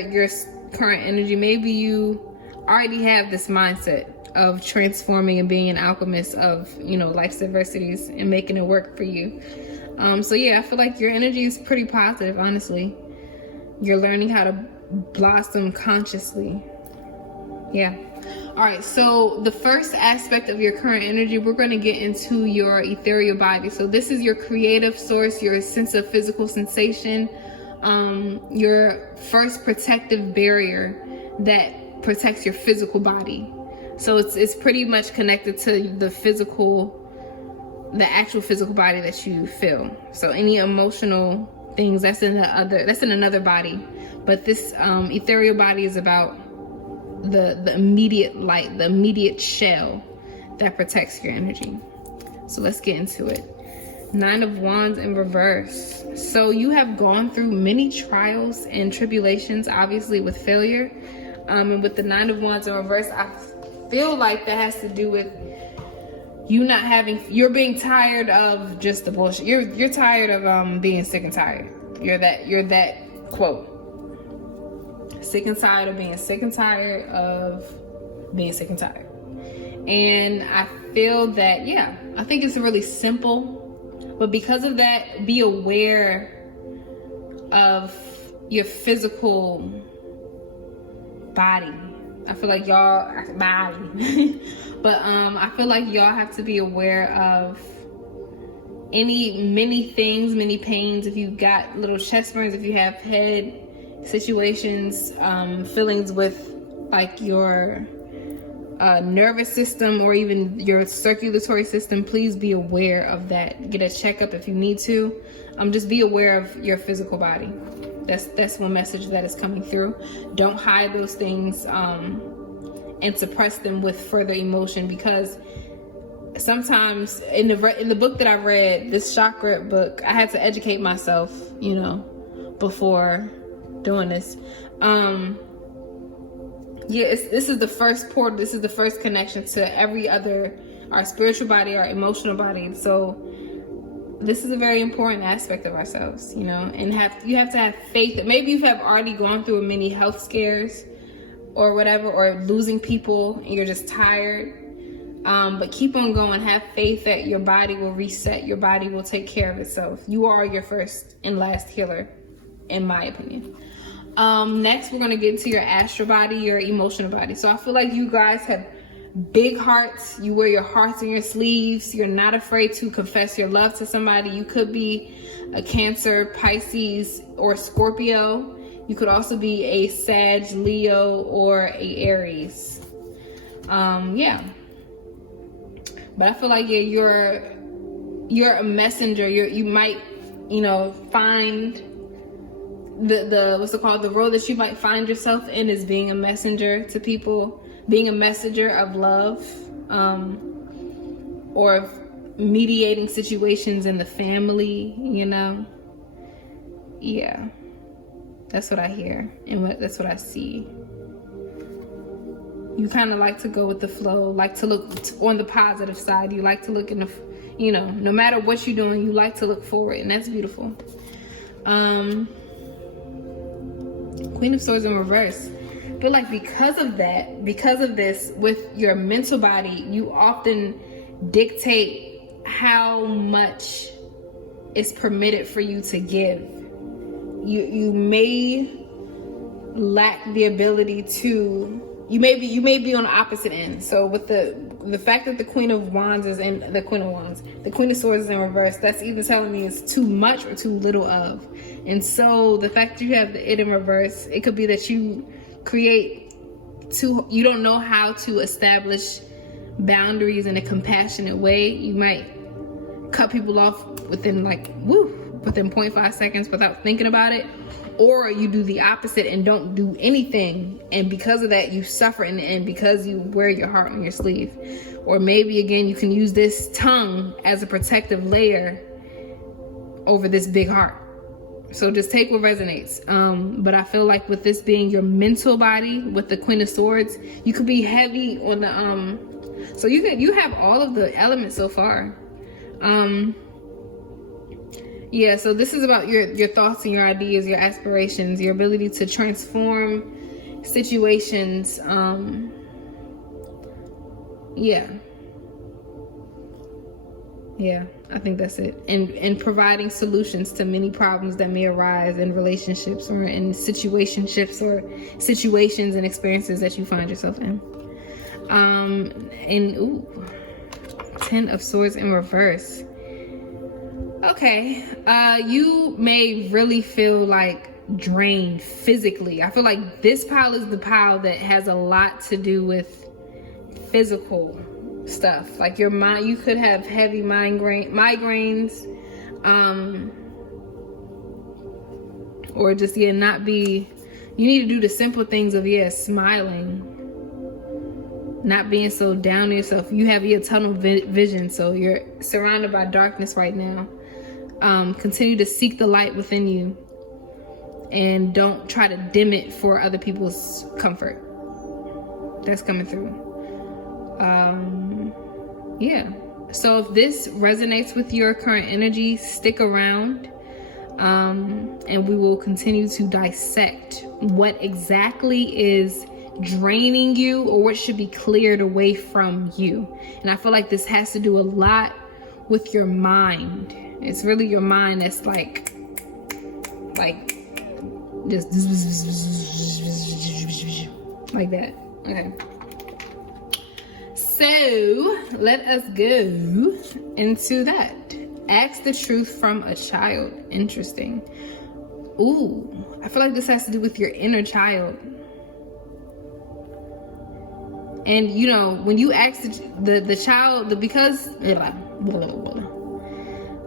current energy. Maybe you already have this mindset of transforming and being an alchemist of, you know, life's adversities and making it work for you. So yeah, I feel like your energy is pretty positive, honestly. You're learning how to blossom consciously. Yeah. All right, so the first aspect of your current energy, we're going to get into your ethereal body. So this is your creative source, your sense of physical sensation, your first protective barrier that protects your physical body. So it's pretty much connected to the actual physical body that you feel. So any emotional things, that's in another body. But this ethereal body is about the immediate light, the immediate shell that protects your energy. So let's get into it. 9 of Wands in reverse. So you have gone through many trials and tribulations, obviously with failure. And with the 9 of Wands in reverse, I feel like that has to do with you you're being tired of just the bullshit. You're tired of being sick and tired. You're that quote. Sick and tired of being sick and tired of being sick and tired. And I feel that, yeah, I think it's really simple. But because of that, be aware of your physical body. I feel like but I feel like y'all have to be aware of many things, many pains. If you've got little chest burns, if you have head situations, feelings with like your nervous system or even your circulatory system, please be aware of that. Get a checkup if you need to. Just be aware of your physical body. That's one message that is coming through. Don't hide those things and suppress them with further emotion, because sometimes in the book that I read, this chakra book, I had to educate myself, you know, before doing this. This is the first portal. This is the first connection to our spiritual body, our emotional body. So this is a very important aspect of ourselves, you know, and you have to have faith that maybe you have already gone through many health scares or whatever, or losing people and you're just tired. But keep on going. Have faith that your body will reset. Your body will take care of itself. You are your first and last healer, in my opinion. Next, we're going to get into your astral body, your emotional body. So I feel like you guys have big hearts. You wear your hearts on your sleeves. You're not afraid to confess your love to somebody. You could be a Cancer, Pisces, or Scorpio. You could also be a Sag, Leo, or a Aries. Yeah. But I feel like you're a messenger. You might, you know, find the what's it called? The role that you might find yourself in is being a messenger to people, being a messenger of love, or mediating situations in the family, you know? Yeah. That's what I hear and that's what I see. You kind of like to go with the flow, like to look on the positive side. You like to look in the, you know, no matter what you're doing, you like to look forward, and that's beautiful. Queen of Swords in reverse. feel like because of this, with your mental body, you often dictate how much is permitted for you to give. You may lack the ability to, you may be on the opposite end. So with the fact that the Queen of Swords is in reverse, that's either telling me it's too much or too little of. And so the fact that you have the it in reverse, it could be that you you don't know how to establish boundaries in a compassionate way. You might cut people off within 0.5 seconds without thinking about it. Or you do the opposite and don't do anything, and because of that you suffer in the end because you wear your heart on your sleeve. Or maybe again you can use this tongue as a protective layer over this big heart. So just take what resonates. But I feel like with this being your mental body, with the Queen of Swords, you could be heavy on the so you have all of the elements so far. Yeah, so this is about your thoughts and your ideas, your aspirations, your ability to transform situations. Yeah, I think that's it. And providing solutions to many problems that may arise in relationships or in situationships or situations and experiences that you find yourself in. Ten of Swords in reverse. Okay, you may really feel like drained physically. I feel like this pile is the pile that has a lot to do with physical stuff. Like your mind, you could have heavy migraines, or just not be. You need to do the simple things of smiling, not being so down on yourself. You have your tunnel vision, so you're surrounded by darkness right now. Continue to seek the light within you and don't try to dim it for other people's comfort. That's coming through. So if this resonates with your current energy, stick around, and we will continue to dissect what exactly is draining you or what should be cleared away from you. And I feel like this has to do a lot with your mind. It's really your mind that's like just like that. Okay. So let us go into that. Ask the truth from a child. Interesting. Ooh, I feel like this has to do with your inner child. And when you ask the child,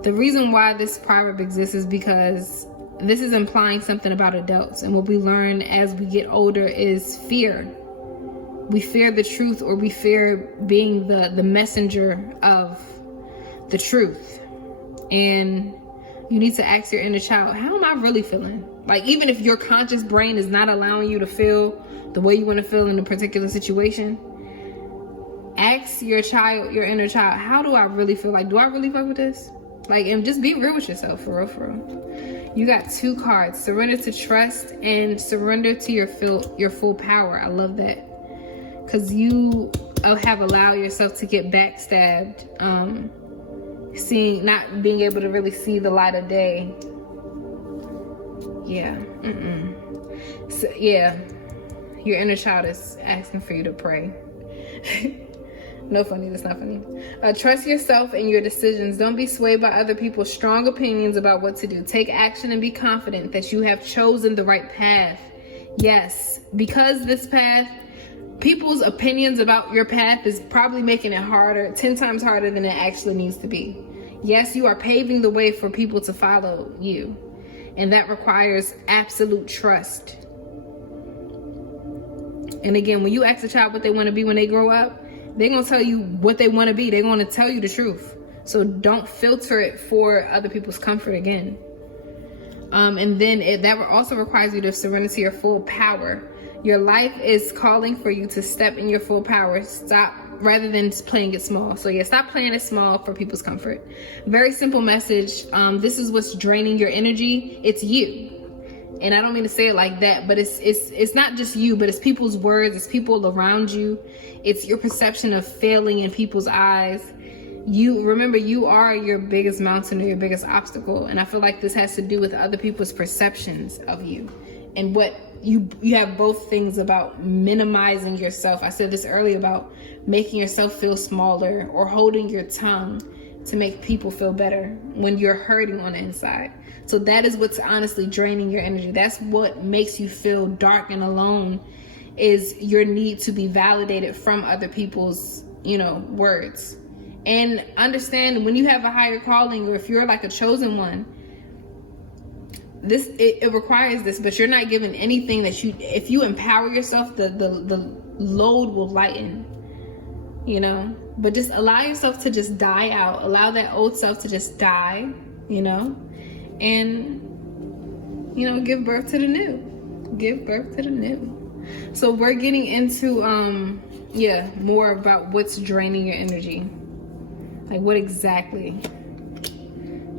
the reason why this proverb exists is because this is implying something about adults. And what we learn as we get older is fear. We fear the truth, or we fear being the messenger of the truth. And you need to ask your inner child, how am I really feeling? Like, even if your conscious brain is not allowing you to feel the way you want to feel in a particular situation, ask your inner child, how do I really feel? Like, do I really fuck with this? Like, and just be real with yourself, for real, for real. You got 2 cards, surrender to trust and surrender to your full power. I love that. Because you have allowed yourself to get backstabbed, not being able to really see the light of day. So, your inner child is asking for you to pray. No funny, that's not funny. Trust yourself and your decisions. Don't be swayed by other people's strong opinions about what to do. Take action and be confident that you have chosen the right path. Yes, because this path, people's opinions about your path is probably making it harder, 10 times harder than it actually needs to be. Yes, you are paving the way for people to follow you. And that requires absolute trust. And again, when you ask a child what they want to be when they grow up, they're going to tell you what they want to be. They're going to tell you the truth. So don't filter it for other people's comfort again. And then that also requires you to surrender to your full power. Your life is calling for you to step in your full power. Stop, rather than playing it small. So stop playing it small for people's comfort. Very simple message. This is what's draining your energy. It's you. And I don't mean to say it like that, but it's not just you, but it's people's words, it's people around you, it's your perception of failing in people's eyes. You remember, you are your biggest mountain or your biggest obstacle, and I feel like this has to do with other people's perceptions of you. And what you have both things about minimizing yourself. I said this earlier about making yourself feel smaller, or holding your tongue to make people feel better when you're hurting on the inside. So that is what's honestly draining your energy. That's what makes you feel dark and alone, is your need to be validated from other people's, words. And understand, when you have a higher calling, or if you're like a chosen one, it requires this, but you're not given anything that if you empower yourself, the load will lighten, but just allow yourself to just die out, allow that old self to just die, and give birth to the new. So we're getting into more about what's draining your energy, like what exactly.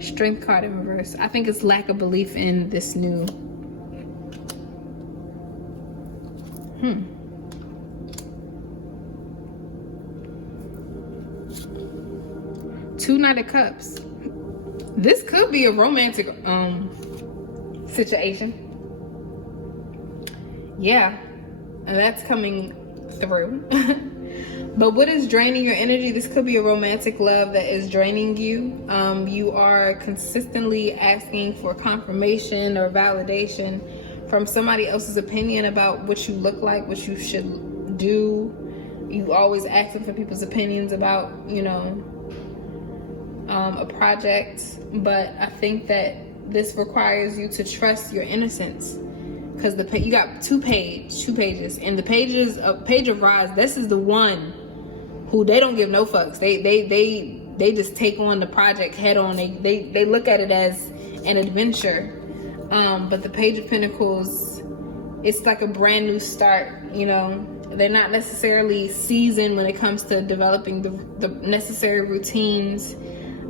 Strength card in reverse. I think it's lack of belief in this new. Two Knight of Cups. This could be a romantic situation. Yeah, and that's coming through. But what is draining your energy? This could be a romantic love that is draining you. You are consistently asking for confirmation or validation from somebody else's opinion about what you look like, what you should do. You always asking for people's opinions about, a project. But I think that this requires you to trust your innocence. Because you got two pages. And the page of rods, this is the one who they don't give no fucks. They just take on the project head on. They look at it as an adventure. But the Page of Pentacles, it's like a brand new start. They're not necessarily seasoned when it comes to developing the necessary routines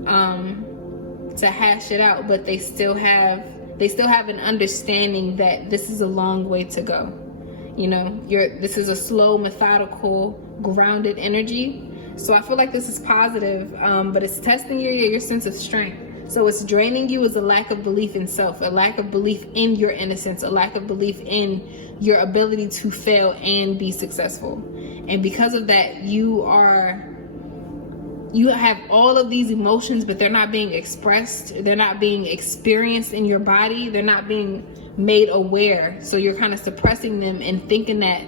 to hash it out, but they still have an understanding that this is a long way to go. This is a slow, methodical, grounded energy. So I feel like this is positive, but it's testing your sense of strength. So what's draining you is a lack of belief in self, a lack of belief in your innocence, a lack of belief in your ability to fail and be successful. And because of that, you have all of these emotions, but they're not being expressed. They're not being experienced in your body. They're not being made aware. So you're kind of suppressing them and thinking that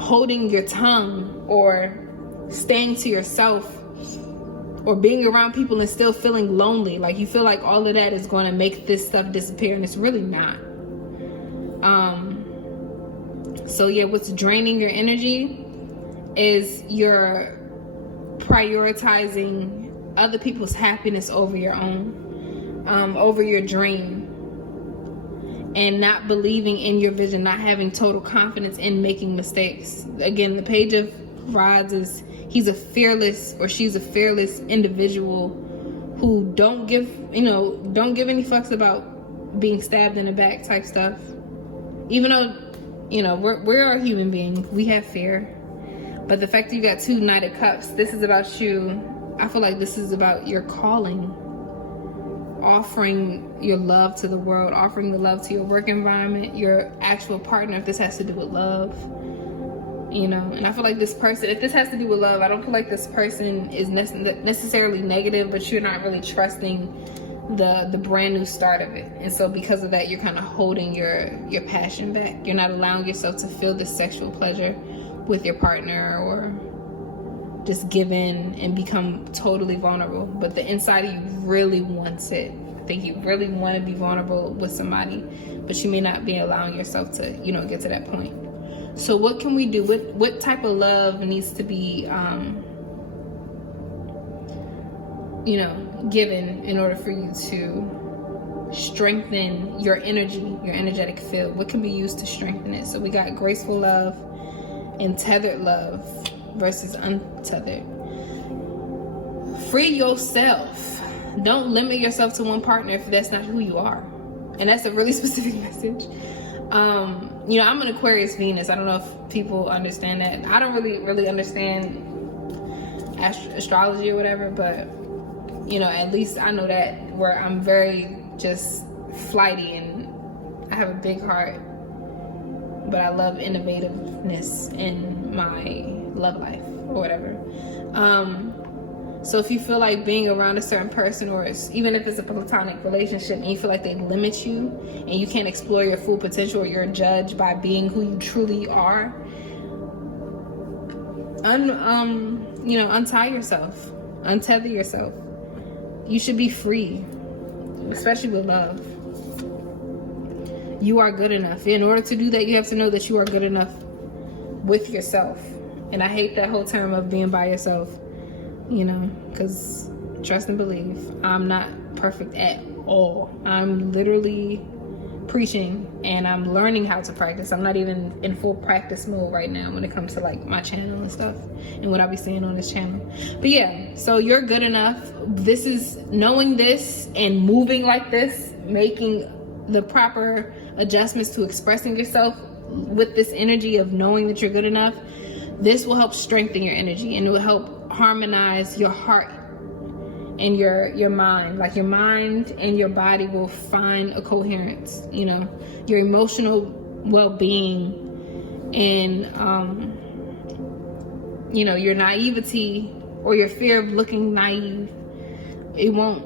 holding your tongue or staying to yourself or being around people and still feeling lonely, like you feel like all of that is going to make this stuff disappear, and it's really not. So yeah, what's draining your energy is you're prioritizing other people's happiness over your own, over your dream, and not believing in your vision, not having total confidence in making mistakes. Again, the Page of Rods is she's a fearless individual who don't give any fucks about being stabbed in the back type stuff. Even though, we're a human being, we have fear. But the fact that you got two Knight of Cups, this is about you. I feel like this is about your calling, offering your love to the world, offering the love to your work environment, your actual partner, if this has to do with love. And I feel like this person, if this has to do with love, I don't feel like this person is necessarily negative, but you're not really trusting the brand new start of it. And so because of that, you're kind of holding your passion back. You're not allowing yourself to feel this sexual pleasure with your partner, or just give in and become totally vulnerable. But the inside of you really wants it. I think you really want to be vulnerable with somebody, but you may not be allowing yourself to, get to that point. So what can we do? What type of love needs to be, given in order for you to strengthen your energy, your energetic field? What can be used to strengthen it? So we got graceful love and tethered love versus untethered. Free yourself. Don't limit yourself to one partner if that's not who you are. And that's a really specific message. You know, I'm an Aquarius Venus. I don't know if people understand that. I don't really understand astrology or whatever, but you know, at least I know that, where I'm very just flighty and I have a big heart, but I love innovativeness in my love life or whatever. So if you feel like being around a certain person, or even if it's a platonic relationship, and you feel like they limit you and you can't explore your full potential, or you're judged by being who you truly are, you know, untie yourself, untether yourself. You should be free, especially with love. You are good enough. In order to do that, you have to know that you are good enough with yourself. And I hate that whole term of being by yourself, you know, because trust and believe, I'm not perfect at all. I'm literally preaching and I'm learning how to practice. I'm not even in full practice mode right now when it comes to like my channel and stuff and what I'll be saying on this channel. But yeah, so you're good enough. This is knowing this and moving like this, making the proper adjustments to expressing yourself with this energy of knowing that you're good enough. This will help strengthen your energy, and it will help harmonize your heart and your mind. Like your mind and your body will find a coherence, you know, your emotional well-being, and you know, your naivety or your fear of looking naive, it won't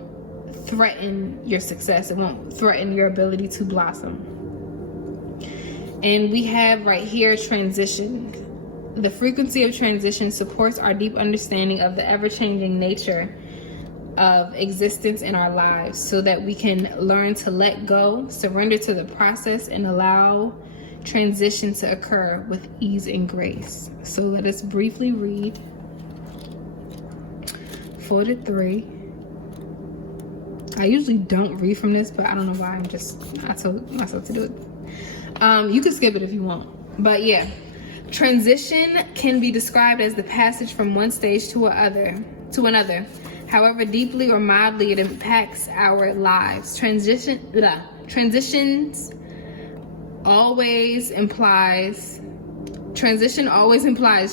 threaten your success. It won't threaten your ability to blossom. And we have right here transition. The frequency of transition supports our deep understanding of the ever-changing nature of existence in our lives, so that we can learn to let go, surrender to the process, and allow transition to occur with ease and grace. So let us briefly read 4 to 3. I usually don't read from this, but I don't know why. I told myself to do it. You can skip it if you want. But yeah, transition can be described as the passage from one stage to another. However deeply or mildly it impacts our lives. Transition always implies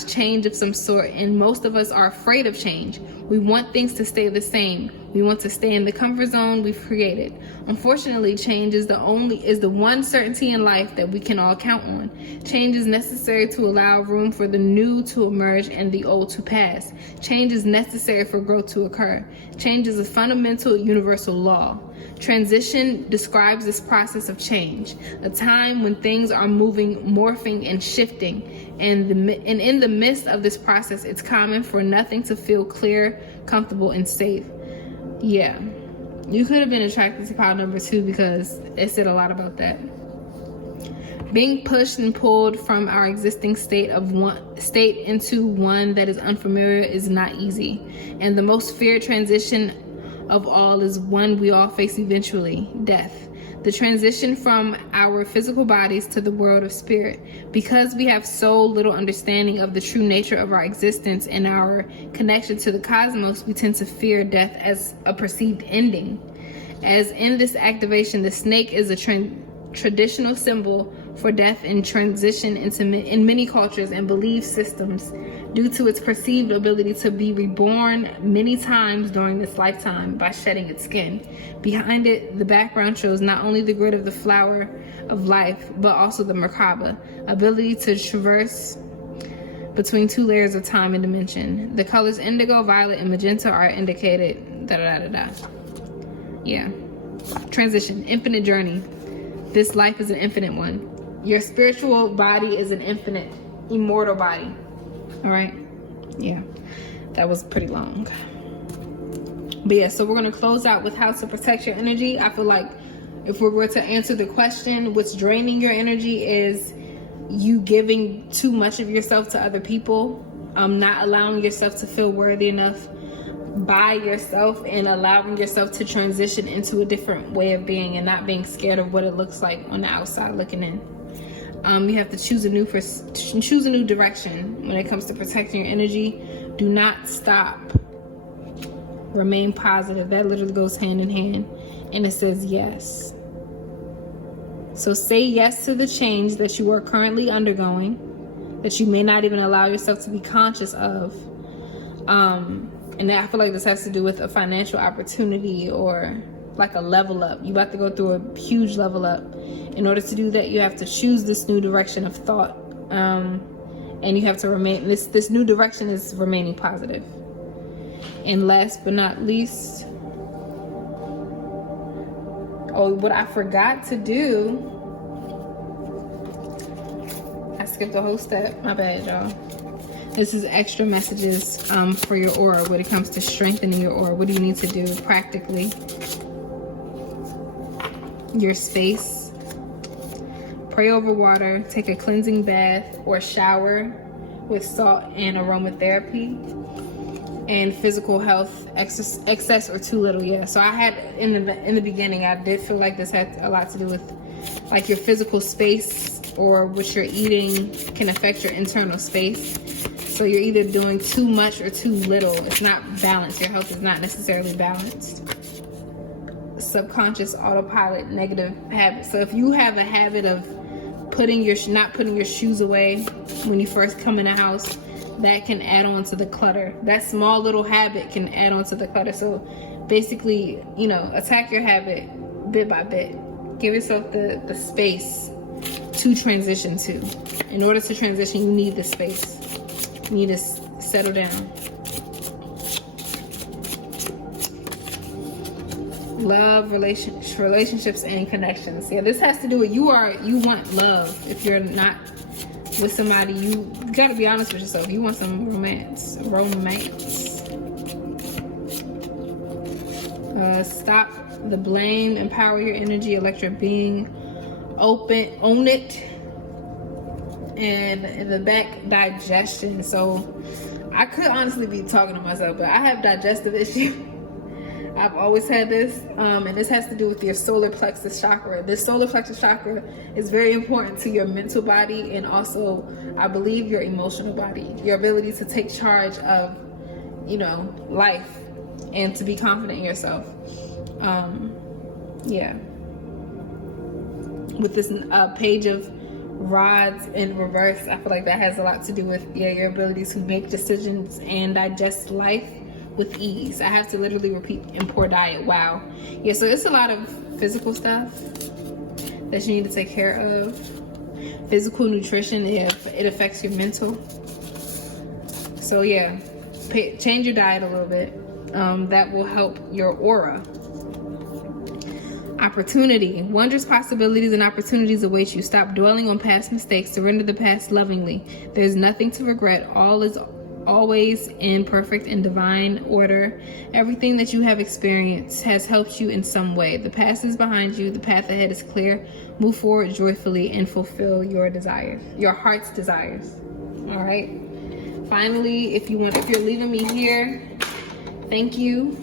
change of some sort, and most of us are afraid of change. We want things to stay the same. We want to stay in the comfort zone we've created. Unfortunately, change is the one certainty in life that we can all count on. Change is necessary to allow room for the new to emerge and the old to pass. Change is necessary for growth to occur. Change is a fundamental universal law. Transition describes this process of change, a time when things are moving, morphing, and shifting. And in the midst of this process, it's common for nothing to feel clear, comfortable, and safe. Yeah, you could have been attracted to pile number 2, because it said a lot about that. Being pushed and pulled from our existing state into one that is unfamiliar is not easy. And the most feared transition of all is one we all face eventually: death. The transition from our physical bodies to the world of spirit. Because we have so little understanding of the true nature of our existence and our connection to the cosmos, we tend to fear death as a perceived ending. As in this activation, the snake is a traditional symbol for death and transition in many cultures and belief systems, due to its perceived ability to be reborn many times during this lifetime by shedding its skin. Behind it, the background shows not only the grid of the flower of life, but also the Merkaba, ability to traverse between 2 layers of time and dimension. The colors indigo, violet, and magenta are indicated. Yeah. Transition, infinite journey. This life is an infinite one. Your spiritual body is an infinite, immortal body. All right? Yeah. That was pretty long. But yeah, so we're going to close out with how to protect your energy. I feel like if we were to answer the question, what's draining your energy, is you giving too much of yourself to other people, not allowing yourself to feel worthy enough by yourself, and allowing yourself to transition into a different way of being and not being scared of what it looks like on the outside looking in. You have to choose a new direction when it comes to protecting your energy. Do not stop. Remain positive. That literally goes hand in hand. And it says yes. So say yes to the change that you are currently undergoing, that you may not even allow yourself to be conscious of. And I feel like this has to do with a financial opportunity or like a level up. You have to go through a huge level up. In order to do that, you have to choose this new direction of thought. And you have to remain, this new direction is remaining positive. And last but not least, what I forgot to do, I skipped a whole step. My bad, y'all. This is extra messages for your aura when it comes to strengthening your aura. What do you need to do practically? Your space. Pray over water. Take a cleansing bath or shower with salt and aromatherapy. And physical health, excess or too little. Yeah. So I had in the beginning, I did feel like this had a lot to do with like your physical space, or what you're eating can affect your internal space. So you're either doing too much or too little. It's not balanced. Your health is not necessarily balanced. Subconscious autopilot, negative habits. So if you have a habit of not putting your shoes away when you first come in the house, that can add on to the clutter. That small little habit can add on to the clutter. So basically, attack your habit bit by bit. Give yourself the space to transition to. In order to transition, you need the space. You need to settle down. Love, relationships, and connections. Yeah, this has to do with you want love. If you're not with somebody, you gotta be honest with yourself. You want some romance. Stop the blame. Empower your energy. Elect your being. Own it. And in the back, digestion. So I could honestly be talking to myself, but I have digestive issues. I've always had this, and this has to do with your solar plexus chakra. This solar plexus chakra is very important to your mental body, and also, I believe, your emotional body. Your ability to take charge of, life, and to be confident in yourself. Yeah. With this page of rods in reverse, I feel like that has a lot to do with your ability to make decisions and digest life with ease. I have to literally repeat and poor diet. Wow. Yeah, so it's a lot of physical stuff that you need to take care of. Physical nutrition, it affects your mental. So yeah, change your diet a little bit. That will help your aura. Opportunity. Wondrous possibilities and opportunities await you. Stop dwelling on past mistakes. Surrender the past lovingly. There's nothing to regret. All is always in perfect and divine order. Everything that you have experienced has helped you in some way. The past is behind you. The path ahead is clear. Move forward joyfully and fulfill your desires, your heart's desires. All right. Finally, if you're leaving me here, thank you.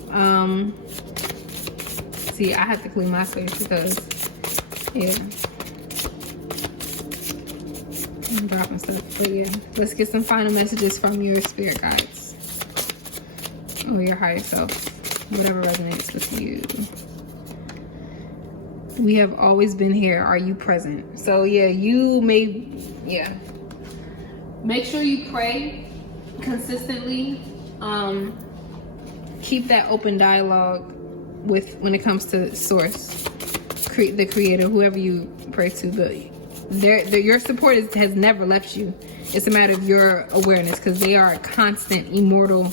See, I have to clean my space because, yeah, I'm dropping stuff. But yeah, let's get some final messages from your spirit guides or your higher self, whatever resonates with you. We have always been here. Are you present? So yeah, make sure you pray consistently. Keep that open dialogue when it comes to source, the creator, whoever you pray to, but your support has never left you. It's a matter of your awareness, because they are a constant, immortal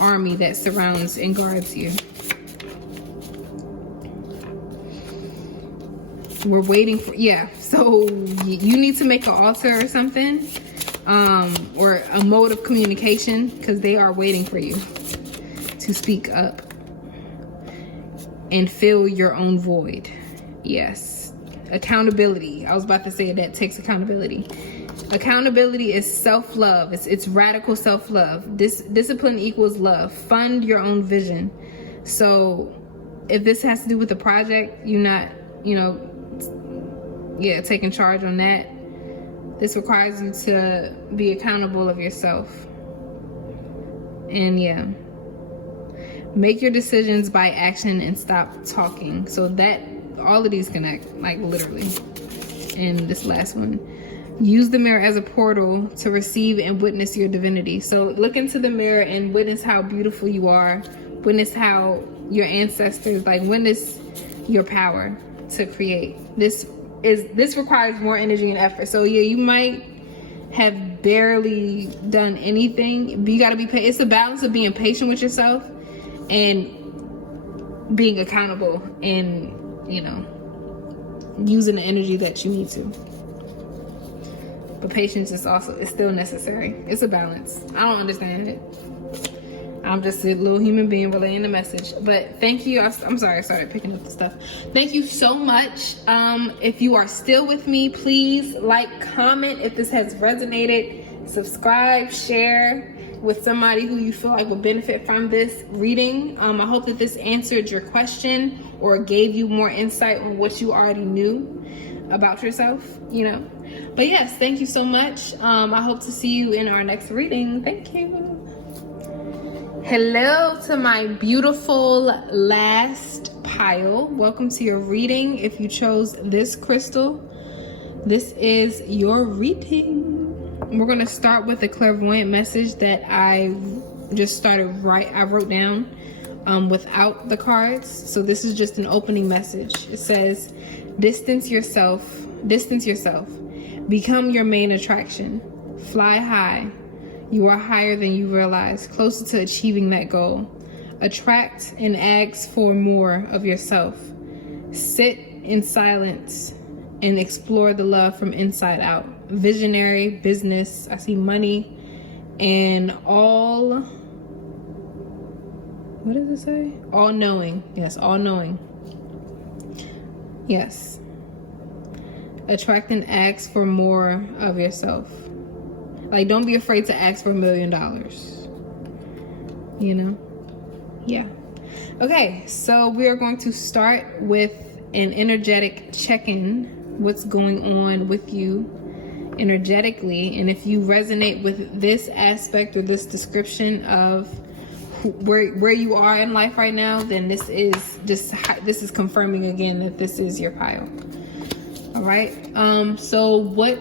army that surrounds and guards you. We're waiting for, so you need to make an altar or something, or a mode of communication, because they are waiting for you to speak up and fill your own void. Yes. Accountability. I was about to say that takes accountability. Accountability is self-love. It's radical self-love. Discipline equals love. Fund your own vision. So if this has to do with the project, you're not, taking charge on that. This requires you to be accountable of yourself. And make your decisions by action and stop talking. So that all of these connect, like literally. And this last one, use the mirror as a portal to receive and witness your divinity. So look into the mirror and witness how beautiful you are. Witness how your ancestors, like witness your power to create. This requires more energy and effort. So yeah, you might have barely done anything, but you gotta be patient. It's a balance of being patient with yourself and being accountable and, you know, using the energy that you need to. But patience is still necessary. It's a balance. I don't understand it. I'm just a little human being relaying the message. But thank you. I'm sorry I started picking up the stuff. Thank you so much. If you are still with me, please like, comment if this has resonated, subscribe, share with somebody who you feel like will benefit from this reading. I hope that this answered your question or gave you more insight on what you already knew about yourself, you know. But yes, thank you so much. I hope to see you in our next reading. Thank you. Hello to my beautiful last pile. Welcome to your reading. If you chose this crystal, this is your reading. We're going to start with a clairvoyant message that I just I wrote down without the cards. So this is just an opening message. It says, distance yourself, become your main attraction, fly high. You are higher than you realize, closer to achieving that goal. Attract and ask for more of yourself. Sit in silence and explore the love from inside out. Visionary, business, I see money, and all, what does it say? All knowing. Yes, all knowing. Yes. Attract and ask for more of yourself. Like, don't be afraid to ask for $1 million. You know? Yeah. Okay, so we are going to start with an energetic check-in. What's going on with you energetically, and if you resonate with this aspect or this description of where you are in life right now, then this is confirming again that this is your pile. All right. So what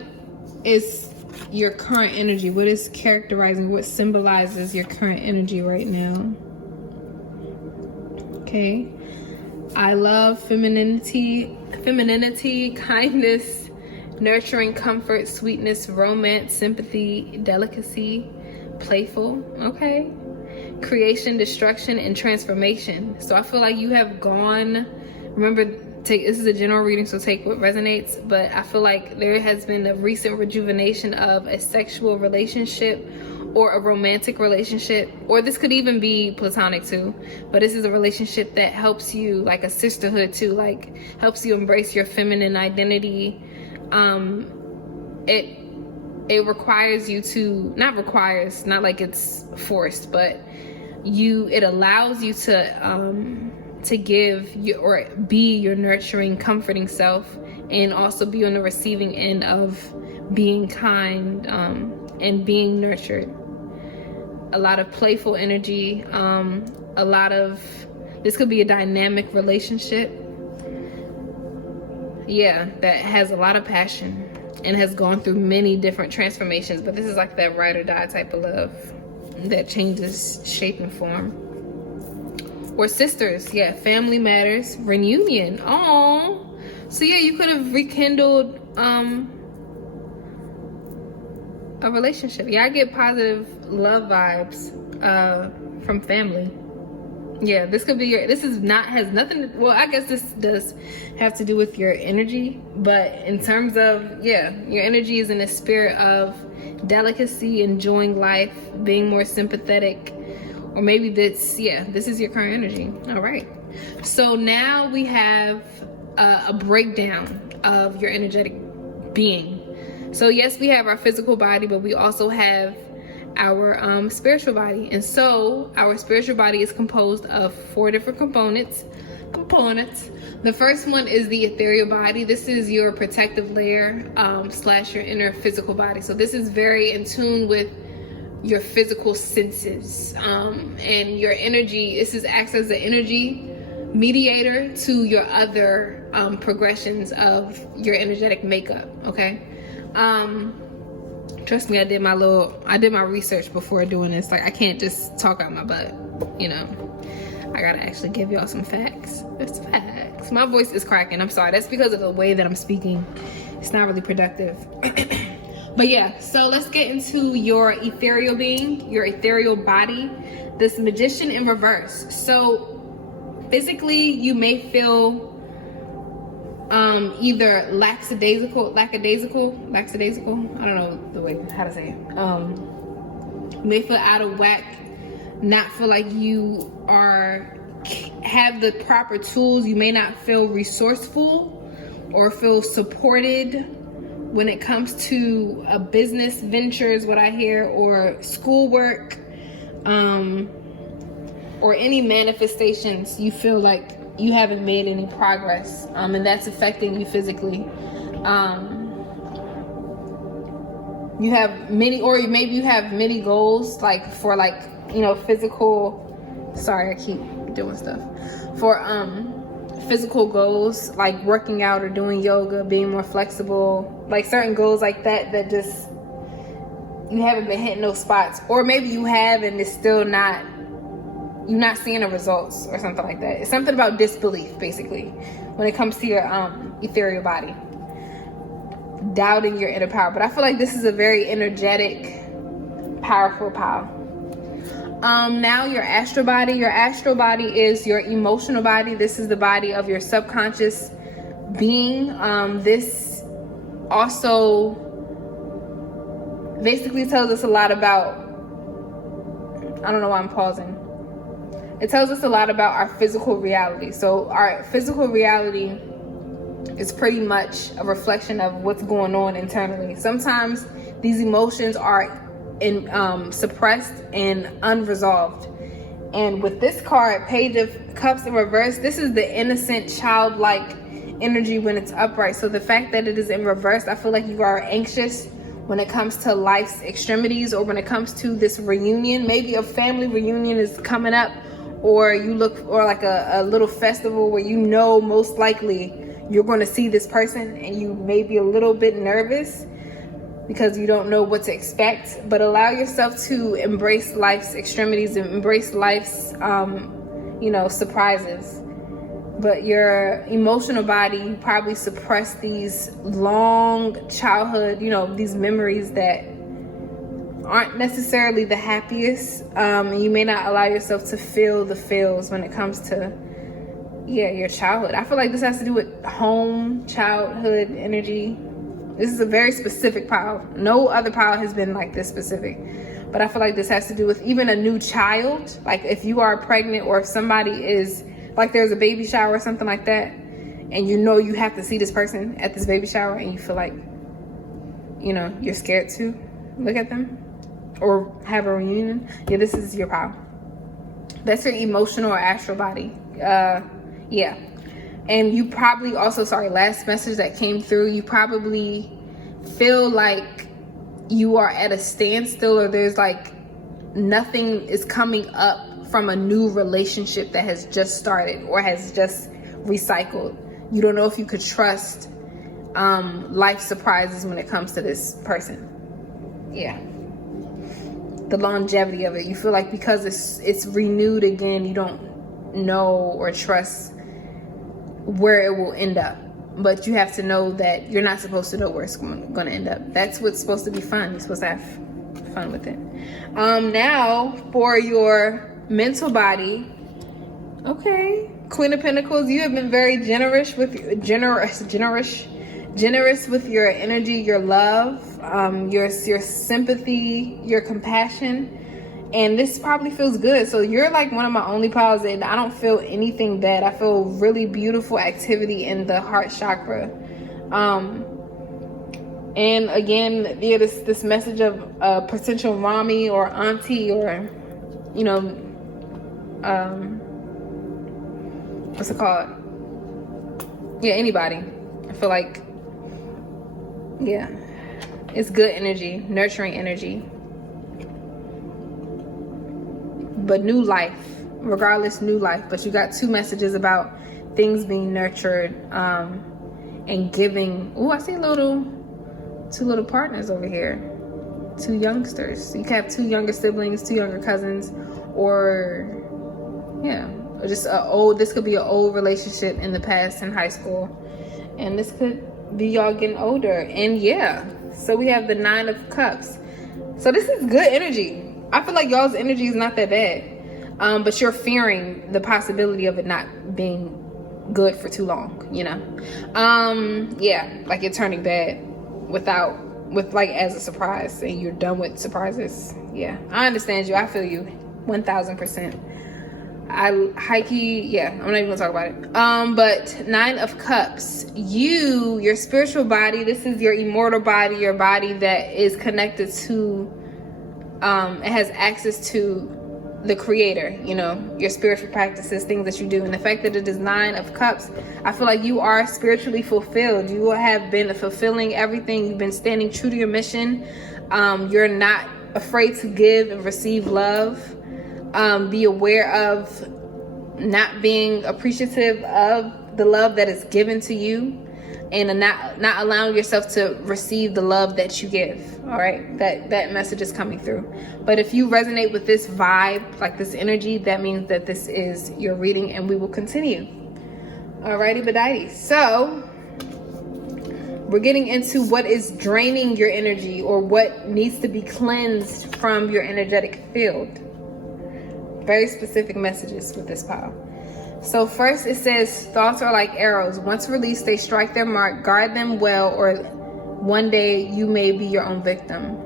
is your current energy? What is characterizing, what symbolizes your current energy right now? Okay. I love femininity, kindness, nurturing, comfort, sweetness, romance, sympathy, delicacy, playful. Okay. Creation, destruction, and transformation. So I feel like you have gone, remember, this is a general reading, so take what resonates, but I feel like there has been a recent rejuvenation of a sexual relationship or a romantic relationship, or this could even be platonic too, but this is a relationship that helps you, like a sisterhood too, like helps you embrace your feminine identity. It requires you to, not like it's forced, but it allows you to give or be your nurturing, comforting self, and also be on the receiving end of being kind and being nurtured. A lot of playful energy, this could be a dynamic relationship, yeah, that has a lot of passion and has gone through many different transformations, but this is like that ride or die type of love that changes shape and form. Or sisters, yeah, family matters, reunion. Oh, so yeah, you could have rekindled a relationship. Yeah, I get positive love vibes from family. Yeah, this could be has nothing, well, I guess this does have to do with your energy, but in terms of, yeah, your energy is in the spirit of delicacy, enjoying life, being more sympathetic, or maybe this is your current energy. All right, so now we have a breakdown of your energetic being. So yes, we have our physical body, but we also have our spiritual body. And so our spiritual body is composed of 4 different components. The first one is the ethereal body. This is your protective layer / your inner physical body. So this is very in tune with your physical senses, and your energy. This acts as the energy mediator to your other progressions of your energetic makeup. Okay. Trust me, I did my research before doing this. Like, I can't just talk out my butt, you know. I gotta actually give y'all some facts. That's facts. My voice is cracking. I'm sorry. That's because of the way that I'm speaking. It's not really productive. But yeah, so let's get into your ethereal being, your ethereal body, this Magician in reverse. So physically, you may feel either lackadaisical, I don't know the way how to say it. You may feel out of whack, not feel like you have the proper tools. You may not feel resourceful or feel supported when it comes to a business venture, is what I hear, or schoolwork, or any manifestations. You feel like you haven't made any progress, and that's affecting you physically. You have many, or maybe you have many goals, like for physical. Sorry, I keep doing stuff. For physical goals, like working out or doing yoga, being more flexible, like certain goals like that just you haven't been hitting those spots, or maybe you have and it's still not. You're not seeing the results or something like that. It's something about disbelief, basically, when it comes to your ethereal body. Doubting your inner power. But I feel like this is a very energetic, powerful power. Now your astral body. Your astral body is your emotional body. This is the body of your subconscious being. This also basically tells us a lot about, I don't know why I'm pausing. It tells us a lot about our physical reality. So our physical reality is pretty much a reflection of what's going on internally. Sometimes these emotions are suppressed and unresolved. And with this card, Page of Cups in reverse, this is the innocent, childlike energy when it's upright. So the fact that it is in reverse, I feel like you are anxious when it comes to life's extremities, or when it comes to this reunion. Maybe a family reunion is coming up, or like a little festival where you know most likely you're going to see this person, and you may be a little bit nervous because you don't know what to expect. But allow yourself to embrace life's extremities and embrace life's surprises. But your emotional body, you probably suppress these long childhood, these memories that aren't necessarily the happiest. And you may not allow yourself to feel the feels when it comes to your childhood. I feel like this has to do with home, childhood energy. This is a very specific power. No other power has been like this specific. But I feel like this has to do with even a new child. Like if you are pregnant, or if somebody is, like there's a baby shower or something like that, and you have to see this person at this baby shower, and you feel like, you're scared to look at them or have a reunion. Yeah, this is your power. That's your emotional or astral body. Yeah. And you probably also, last message that came through, you probably feel like you are at a standstill, or there's like nothing is coming up from a new relationship that has just started or has just recycled. You don't know if you could trust life surprises when it comes to this person. Yeah. The longevity of it. You feel like because it's renewed again, you don't know or trust where it will end up. But you have to know that you're not supposed to know where it's going to end up. That's what's supposed to be fun. You're supposed to have fun with it. Now for your mental body. Okay. Queen of Pentacles, you have been very generous with your energy, your love, your sympathy, your compassion. And this probably feels good. So you're like one of my only powers that I don't feel anything bad. I feel really beautiful activity in the heart chakra. And again, this message of a potential mommy or auntie, or, what's it called? Yeah, anybody. I feel like, it's good energy, nurturing energy. But new life, regardless, new life. But you got 2 messages about things being nurtured and giving. Oh, I see 2 little partners over here. 2 youngsters. You can have 2 younger siblings, 2 younger cousins, or just this could be an old relationship in the past in high school, and this could be y'all getting older. And so we have the 9 of Cups. So this is good energy. I feel like y'all's energy is not that bad, but you're fearing the possibility of it not being good for too long, like it turning bad as a surprise, and you're done with surprises. I understand you. I feel you 1000%. I'm not even gonna talk about it. But 9 of Cups, your spiritual body, this is your immortal body, your body that is connected to it has access to the creator, your spiritual practices, things that you do. And the fact that it is 9 of Cups, I feel like you are spiritually fulfilled. You have been fulfilling everything. You've been standing true to your mission. You're not afraid to give and receive love. Be aware of not being appreciative of the love that is given to you, and not allowing yourself to receive the love that you give. All right, that message is coming through. But if you resonate with this vibe, like this energy, that means that this is your reading, and we will continue. Alrighty, badighty. So we're getting into what is draining your energy, or what needs to be cleansed from your energetic field. Very specific messages with this pile. So first it says, thoughts are like arrows. Once released, they strike their mark. Guard them well, or one day you may be your own victim.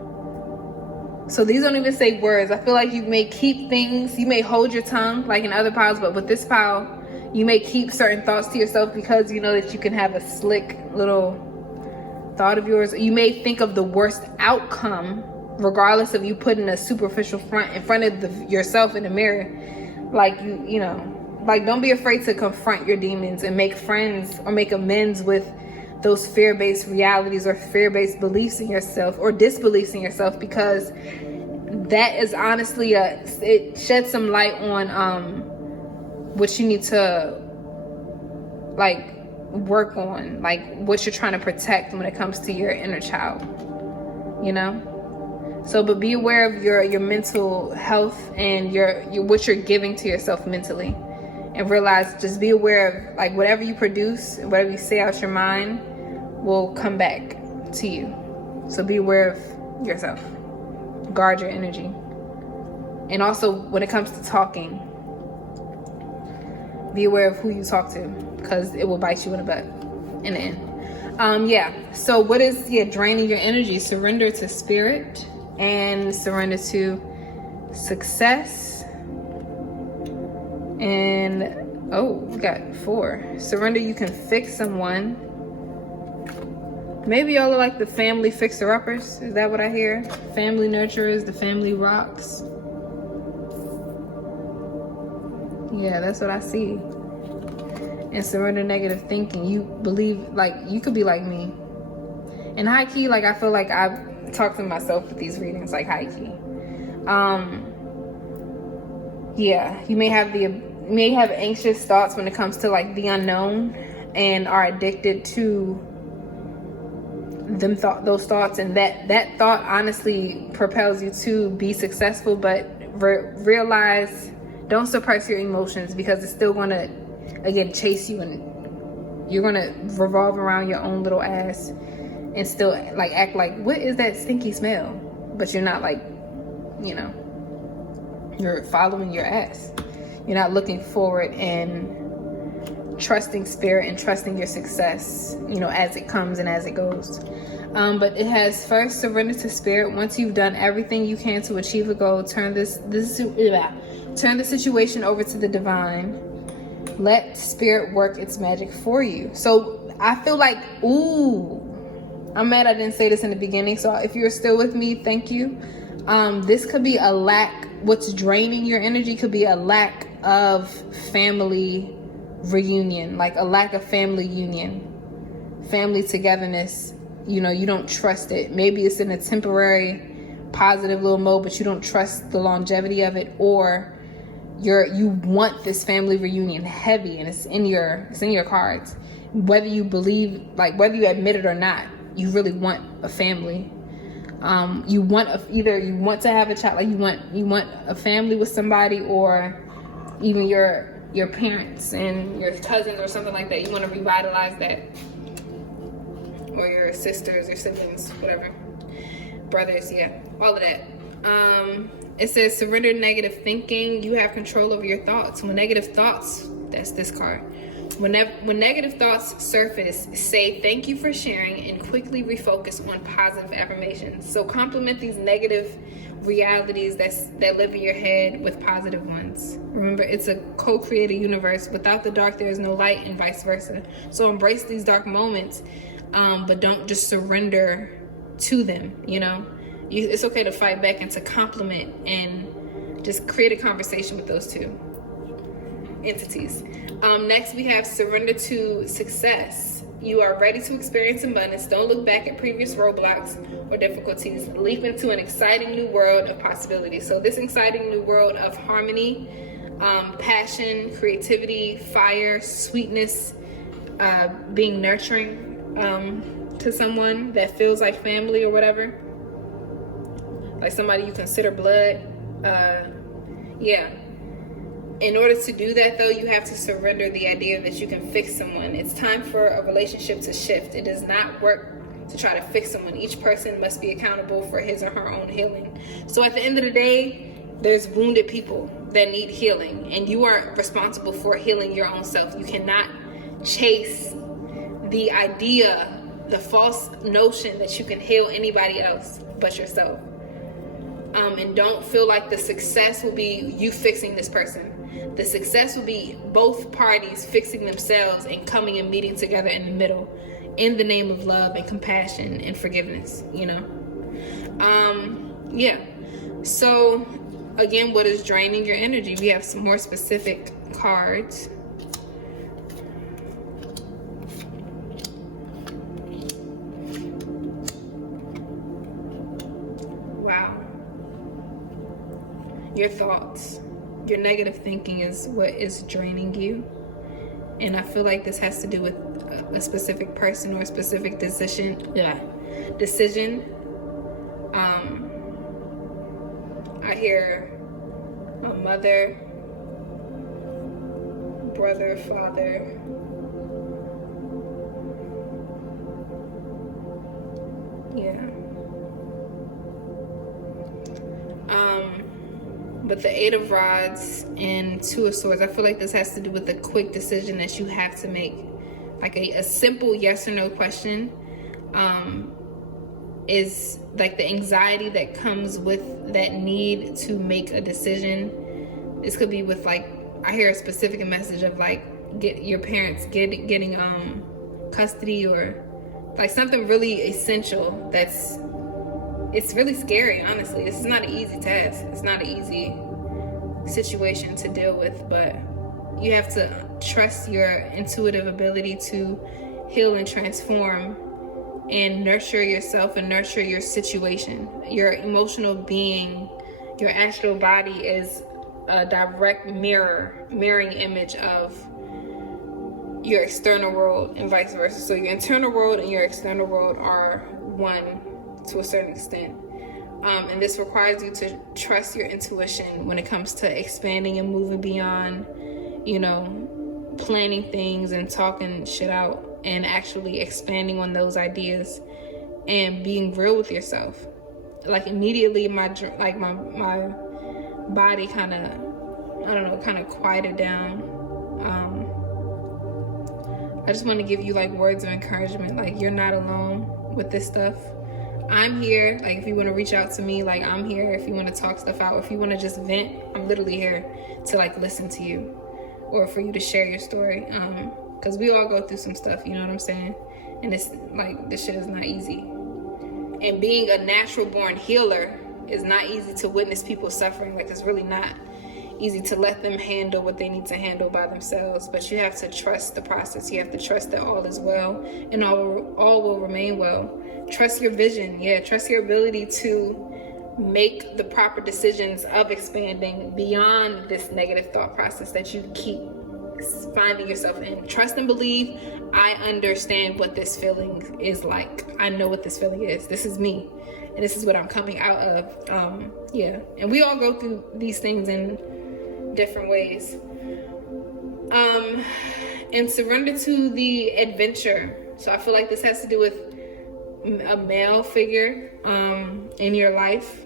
So these don't even say words. I feel like you may keep things, you may hold your tongue like in other piles, but with this pile, you may keep certain thoughts to yourself because you know that you can have a slick little thought of yours. You may think of the worst outcome, regardless of you putting a superficial front in front of yourself in the mirror. Like like don't be afraid to confront your demons and make friends or make amends with those fear-based realities or fear-based beliefs in yourself or disbeliefs in yourself, because that is honestly it sheds some light on what you need to like work on, like what you're trying to protect when it comes to your inner child, So, but be aware of your mental health and your what you're giving to yourself mentally, and realize, just be aware of like whatever you produce, whatever you say out your mind will come back to you. So be aware of yourself. Guard your energy. And also when it comes to talking, be aware of who you talk to, because it will bite you in the butt in the end. So what is draining your energy? Surrender to spirit and surrender to success. And we got 4. Surrender, you can fix someone. Maybe y'all are like the family fixer-uppers. Is that what I hear? Family nurturers, the family rocks. Yeah, that's what I see. And surrender negative thinking. You believe, like, you could be like me. And high key, like, I feel like I've talked to myself with these readings, like high key. You may have anxious thoughts when it comes to like the unknown, and are addicted to those thoughts, and that thought honestly propels you to be successful. But realize, don't suppress your emotions, because it's still going to again chase you, and you're going to revolve around your own little ass and still like act like, what is that stinky smell? But you're not like, you're following your ass. You're not looking forward and trusting spirit and trusting your success, as it comes and as it goes. But it has, first, surrender to spirit. Once you've done everything you can to achieve a goal, turn the situation over to the divine. Let spirit work its magic for you. So I feel like, I'm mad I didn't say this in the beginning. So if you're still with me, thank you. This could be a lack. What's draining your energy could be a lack of family reunion, like a lack of family union, family togetherness. You don't trust it. Maybe it's in a temporary positive little mode, but you don't trust the longevity of it. Or you want this family reunion heavy, and it's in your cards. Whether you believe, like whether you admit it or not, you really want a family. You want either you want to have a child, like you want a family with somebody, or even your parents and your cousins or something like that. You want to revitalize that, or your sisters, your siblings, whatever, brothers, yeah, all of that. It says surrender negative thinking. You have control over your thoughts. When negative thoughts, that's this card. When negative thoughts surface, say thank you for sharing and quickly refocus on positive affirmations. So complement these negative realities that live in your head with positive ones. Remember, it's a co-created universe. Without the dark, there is no light, and vice versa. So embrace these dark moments, but don't just surrender to them, you know? It's okay to fight back and to compliment and just create a conversation with those two entities. Next, we have surrender to success. You are ready to experience abundance. Don't look back at previous roadblocks or difficulties. Leap into an exciting new world of possibilities. So this exciting new world of harmony, passion, creativity, fire, sweetness, being nurturing to someone that feels like family or whatever, like somebody you consider blood. Yeah. In order to do that, though, you have to surrender the idea that you can fix someone. It's time for a relationship to shift. It does not work to try to fix someone. Each person must be accountable for his or her own healing. So at the end of the day, there's wounded people that need healing, and you are responsible for healing your own self. You cannot chase the idea, the false notion that you can heal anybody else but yourself. And don't feel like the success will be you fixing this person. The success will be both parties fixing themselves and coming and meeting together in the middle in the name of love and compassion and forgiveness, you know? Yeah. So, again, what is draining your energy? We have some more specific cards. Wow. Your thoughts. Your negative thinking is what is draining you. And I feel like this has to do with a specific person or a specific decision. I hear a mother, brother, father. Yeah. But the Eight of Rods and Two of Swords, I feel like this has to do with a quick decision that you have to make. Like a simple yes or no question is like the anxiety that comes with that need to make a decision. This could be with, like, I hear a specific message of like get your parents getting custody, or like something really essential that's, it's really scary, honestly. This is not an easy task. It's not an easy situation to deal with, but you have to trust your intuitive ability to heal and transform and nurture yourself and nurture your situation. Your emotional being, your astral body is a direct mirroring image of your external world and vice versa. So your internal world and your external world are one to a certain extent. And this requires you to trust your intuition when it comes to expanding and moving beyond, you know, planning things and talking shit out, and actually expanding on those ideas and being real with yourself. Like immediately my body kind of quieted down. I just want to give you like words of encouragement. Like, you're not alone with this stuff. I'm here. Like, if you want to reach out to me, like, I'm here. If you want to talk stuff out, if you want to just vent, I'm literally here to like listen to you, or for you to share your story. Because we all go through some stuff, you know what I'm saying? And it's like, this shit is not easy. And being a natural born healer is not easy to witness people suffering. Like, it's really not easy to let them handle what they need to handle by themselves. But you have to trust the process. You have to trust that all is well and all will remain well. Trust your vision. Yeah, trust your ability to make the proper decisions of expanding beyond this negative thought process that you keep finding yourself in. Trust and believe, I understand what this feeling is like. I know what this feeling is. This is me, and this is what I'm coming out of. Yeah, and we all go through these things in different ways. And surrender to the adventure. So I feel like this has to do with a male figure in your life.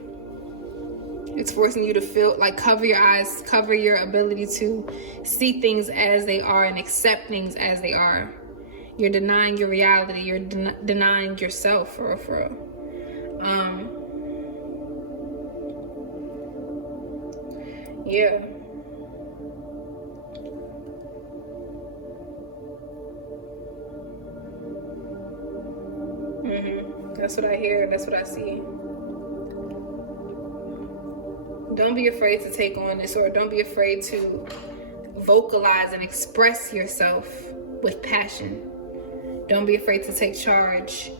It's forcing you to feel like, cover your eyes, cover your ability to see things as they are and accept things as they are. You're denying your reality. You're denying yourself for real. Yeah. That's what I hear. That's what I see. Don't be afraid to take on this, or don't be afraid to vocalize and express yourself with passion. Don't be afraid to take charge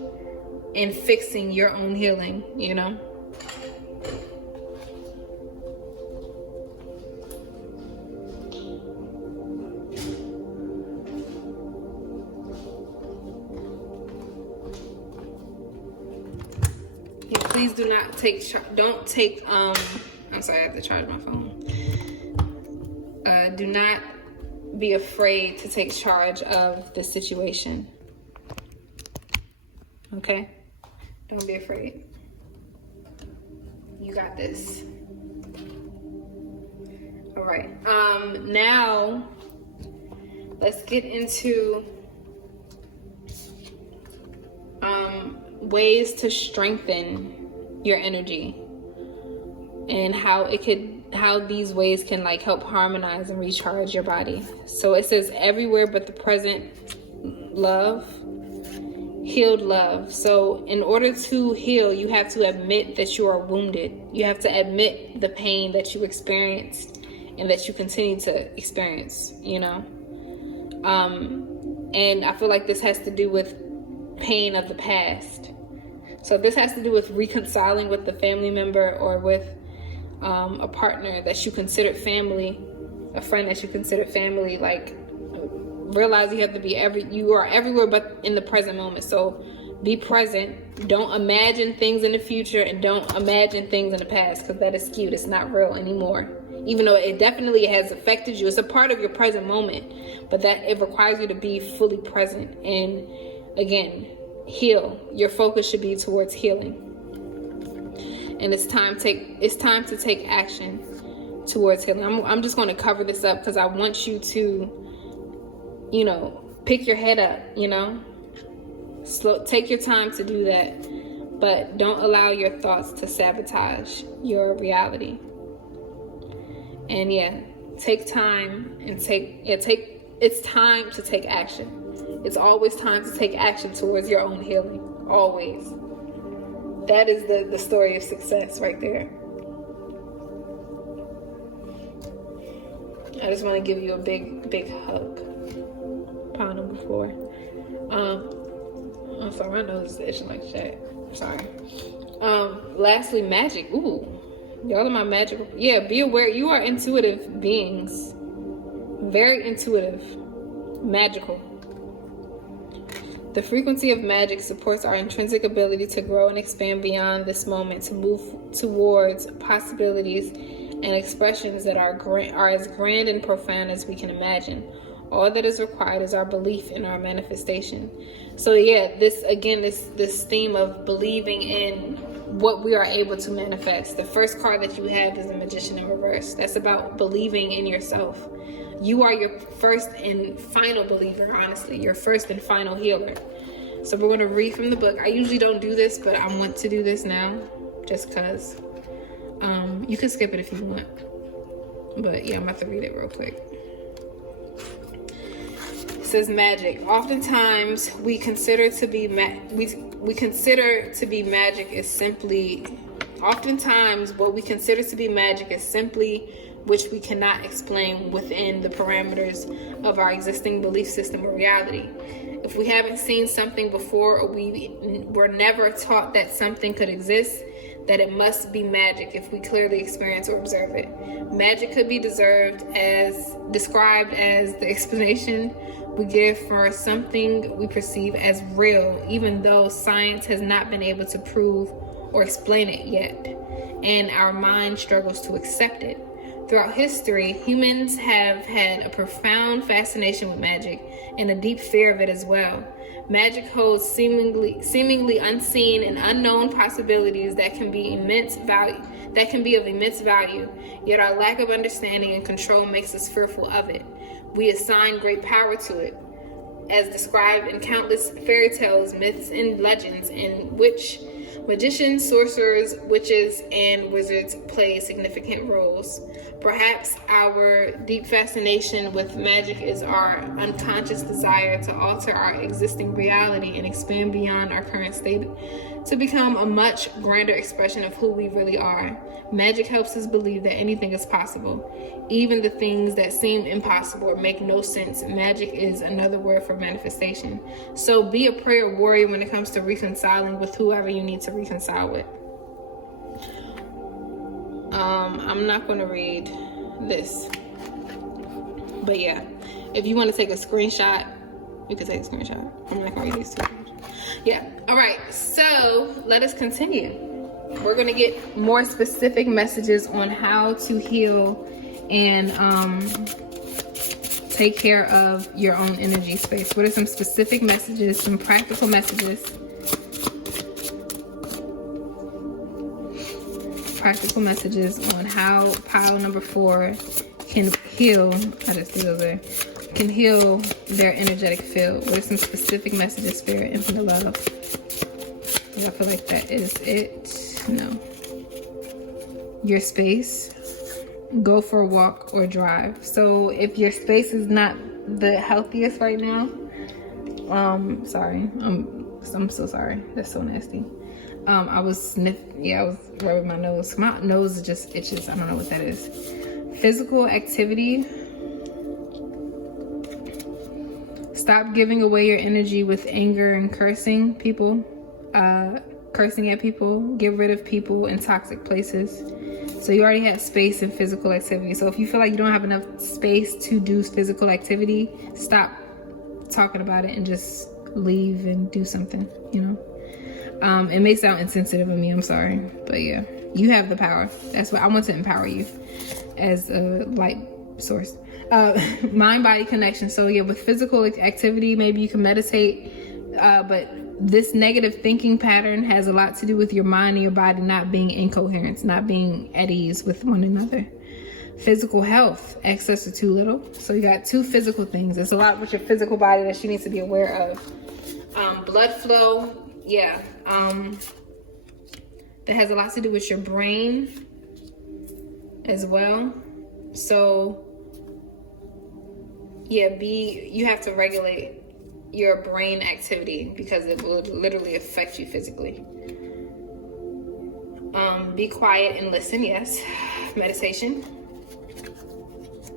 in fixing your own healing, you know? Yeah, please do not take, I'm sorry, I have to charge my phone. Do not be afraid to take charge of the situation. Okay? Don't be afraid. You got this. All right. Now let's get into ways to strengthen your energy, and how these ways can like help harmonize and recharge your body. So it says everywhere but the present love, healed love. So in order to heal, you have to admit that you are wounded. You have to admit the pain that you experienced and that you continue to experience, you know? And I feel like this has to do with pain of the past. So this has to do with reconciling with the family member, or with a partner that you considered family, a friend that you considered family. Like, realize you have to be you are everywhere but in the present moment. So be present. Don't imagine things in the future, and don't imagine things in the past, because that is skewed. It's not real anymore. Even though it definitely has affected you, it's a part of your present moment, but that it requires you to be fully present and, again, heal. Your focus should be towards healing. And it's time to take action towards healing. I'm just going to cover this up because I want you to, you know, pick your head up, you know. Take your time to do that, but don't allow your thoughts to sabotage your reality. And yeah, take time and it's time to take action. It's always time to take action towards your own healing. Always. That is the story of success right there. I just want to give you a big hug. Pound on the floor. I'm sorry, my nose is itching like shit. Sorry. Lastly, magic. Ooh. Y'all are my magical. Yeah, be aware. You are intuitive beings. Very intuitive. Magical. The frequency of magic supports our intrinsic ability to grow and expand beyond this moment, to move towards possibilities and expressions that are as grand and profound as we can imagine. All that is required is our belief in our manifestation. So yeah, this theme of believing in what we are able to manifest. The first card that you have is the Magician in reverse. That's about believing in yourself. You are your first and final believer, honestly. Your first and final healer. So we're going to read from the book. I usually don't do this, but I want to do this now just because. You can skip it if you want. But yeah, I'm about to read it real quick. It says magic. Oftentimes we consider to be magic is simply which we cannot explain within the parameters of our existing belief system or reality. If we haven't seen something before, or we were never taught that something could exist, that it must be magic if we clearly experience or observe it. Magic could be described as the explanation we give for something we perceive as real, even though science has not been able to prove or explain it yet, and our mind struggles to accept it. Throughout history, humans have had a profound fascination with magic and a deep fear of it as well. Magic holds seemingly unseen and unknown possibilities that can be of immense value, yet our lack of understanding and control makes us fearful of it. We assign great power to it, as described in countless fairy tales, myths, and legends, in which magicians, sorcerers, witches, and wizards play significant roles. Perhaps our deep fascination with magic is our unconscious desire to alter our existing reality and expand beyond our current state to become a much grander expression of who we really are. Magic helps us believe that anything is possible, even the things that seem impossible or make no sense. Magic is another word for manifestation. So be a prayer warrior when it comes to reconciling with whoever you need to reconcile with. I'm not going to read this, but yeah, if you want to take a screenshot, you can take a screenshot. I'm not going to read these two. Yeah. All right. So let us continue. We're going to get more specific messages on how to heal and take care of your own energy space. What are some specific messages, some practical messages? Practical messages on how pile number 4 can heal. Can heal their energetic field. What are some specific messages, Spirit, infinite love? I feel like that is it. No. Your space. Go for a walk or drive. So if your space is not the healthiest right now, sorry. I'm so sorry. That's so nasty. I was rubbing my nose. My nose just itches. I don't know what that is. Physical activity. Stop giving away your energy with anger and cursing people. Cursing at people. Get rid of people in toxic places. So you already have space and physical activity. So if you feel like you don't have enough space to do physical activity, stop talking about it and just leave and do something, you know? It may sound insensitive of me, I'm sorry, but yeah, you have the power. That's what I want to empower you as a light source. Mind-body connection. So yeah, with physical activity, maybe you can meditate, but this negative thinking pattern has a lot to do with your mind and your body not being in coherence, not being at ease with one another. Physical health, excess or too little. So you got 2 physical things. There's a lot with your physical body that you need to be aware of. Blood flow. Yeah, that has a lot to do with your brain as well. So yeah, you have to regulate your brain activity because it will literally affect you physically. Be quiet and listen. Yes. Meditation.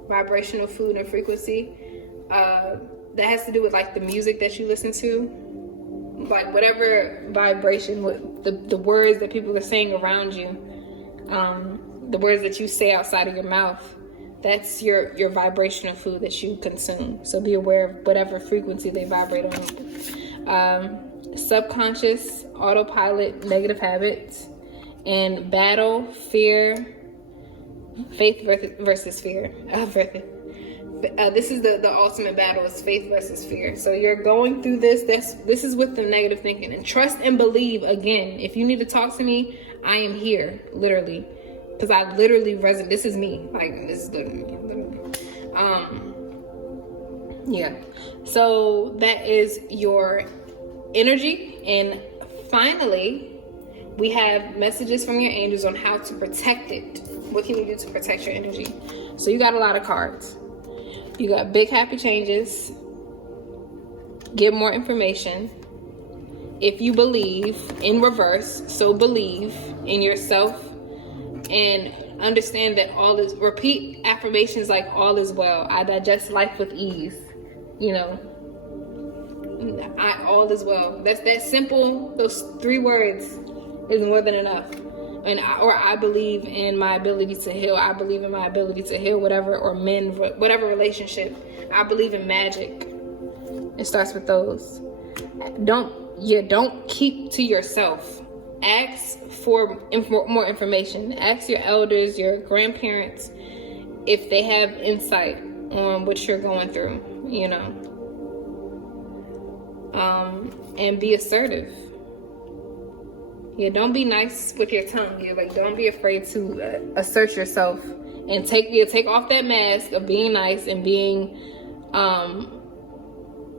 Vibrational food and frequency. That has to do with like the music that you listen to. Like whatever vibration, the words that people are saying around you, the words that you say outside of your mouth, that's your vibrational food that you consume. So be aware of whatever frequency they vibrate on. Subconscious, autopilot, negative habits, and battle, fear, faith versus fear. This is the ultimate battle, is faith versus fear. So you're going through this. This is with the negative thinking. And trust and believe, again, if you need to talk to me, I am here, literally. Because I literally resonate. This is me. Like, this is literally. Yeah. So that is your energy. And finally, we have messages from your angels on how to protect it. What can you do to protect your energy? So you got a lot of cards. You got big happy changes. Get more information. If you believe, in reverse. So believe in yourself and understand that repeat affirmations like all is well. I digest life with ease. You know, all is well. That's that simple. Those 3 words is more than enough. or I believe in my ability to heal. I believe in my ability to heal whatever, or mend whatever relationship. I believe in magic. It starts with those. Don't keep to yourself. Ask for more information. Ask your elders, your grandparents, if they have insight on what you're going through, you know. And be assertive. Yeah, don't be nice with your tongue. Yeah, like, don't be afraid to assert yourself and take off that mask of being nice and being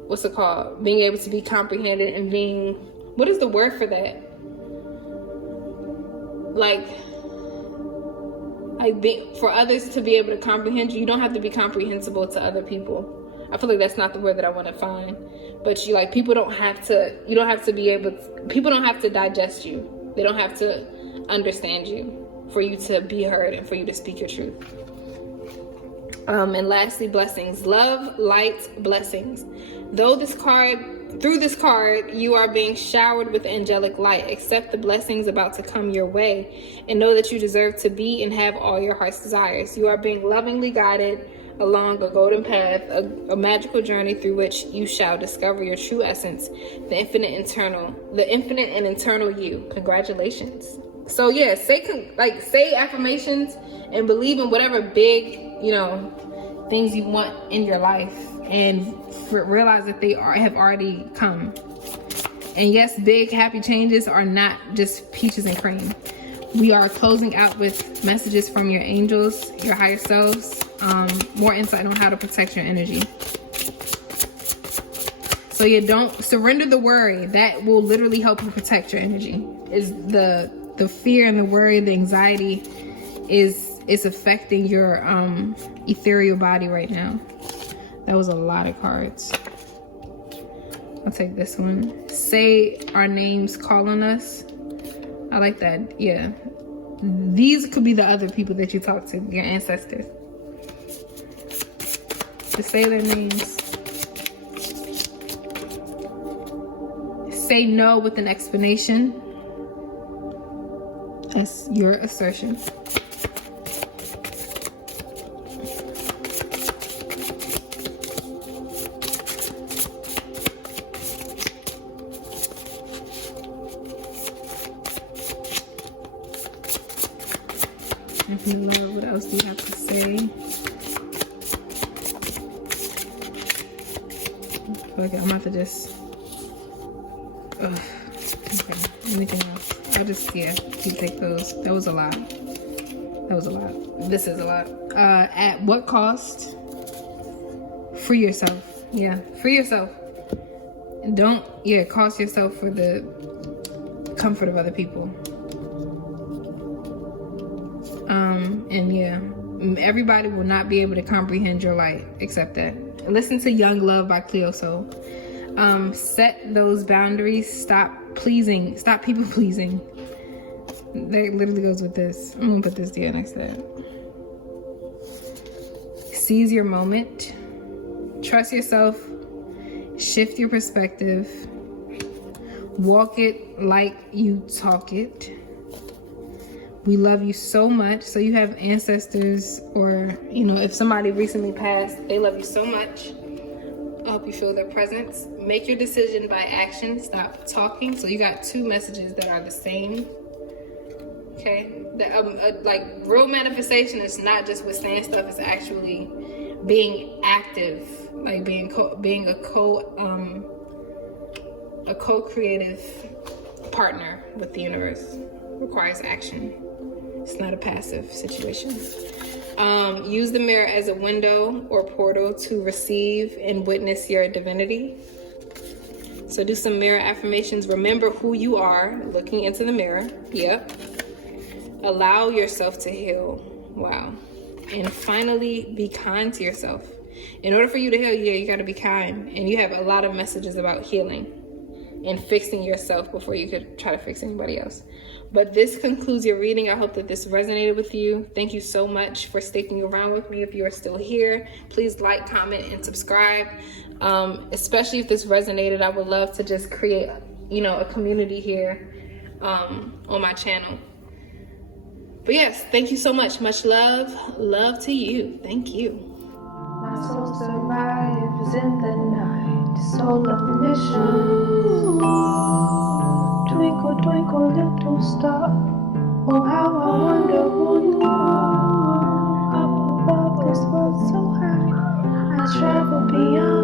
what's it called? Being able to be comprehended and being, what is the word for that? Like for others to be able to comprehend you, you don't have to be comprehensible to other people. I feel like that's not the word that I want to find. But people don't have to digest you. They don't have to understand you for you to be heard and for you to speak your truth. And lastly, blessings. Love, light, blessings. Through this card, you are being showered with angelic light. Accept the blessings about to come your way and know that you deserve to be and have all your heart's desires. You are being lovingly guided along a golden path, a magical journey through which you shall discover your true essence, the infinite and eternal you. Congratulations. So yeah, say affirmations and believe in whatever big, things you want in your life, and realize that they have already come. And yes, big happy changes are not just peaches and cream. We are closing out with messages from your angels, your higher selves, more insight on how to protect your energy. So yeah, don't surrender the worry. That will literally help you protect your energy. Is the fear and the worry, the anxiety is affecting your ethereal body right now. That was a lot of cards. I'll take this one. Say our names, call on us. I like that. Yeah. These could be the other people that you talk to, your ancestors. Just say their names. Say no with an explanation. That's your assertion. Lord, what else do you have to say? Okay, I'm about to just. Okay. Anything else? I'll just take those. That was a lot. This is a lot. At what cost? Free yourself. Yeah, free yourself. And don't cost yourself for the comfort of other people. And everybody will not be able to comprehend your light except that. Listen to Young Love by Cleo Soul. Set those boundaries. Stop people pleasing. That literally goes with this. I'm gonna put this here next to that. Seize your moment. Trust yourself. Shift your perspective. Walk it like you talk it. We love you so much. So you have ancestors, or if somebody recently passed, they love you so much. I hope you feel their presence. Make your decision by action. Stop talking. So you got two messages that are the same. Okay, like real manifestation is not just with saying stuff. It's actually being active, like being a co-creative partner with the universe. Requires action. It's not a passive situation. Use the mirror as a window or portal to receive and witness your divinity. So do some mirror affirmations. Remember who you are, looking into the mirror. Yep. Allow yourself to heal. Wow. And finally, be kind to yourself. In order for you to heal, you got to be kind. And you have a lot of messages about healing and fixing yourself before you could try to fix anybody else. But this concludes your reading. I hope that this resonated with you. Thank you so much for sticking around with me. If you are still here, please like, comment, and subscribe. Especially if this resonated, I would love to just create, a community here on my channel. But yes, thank you so much. Much love. Love to you. Thank you. My soul survives in the night, soul of mission. Twinkle, twinkle, little star, oh how I wonder who you are. Up above this world so high, I travel beyond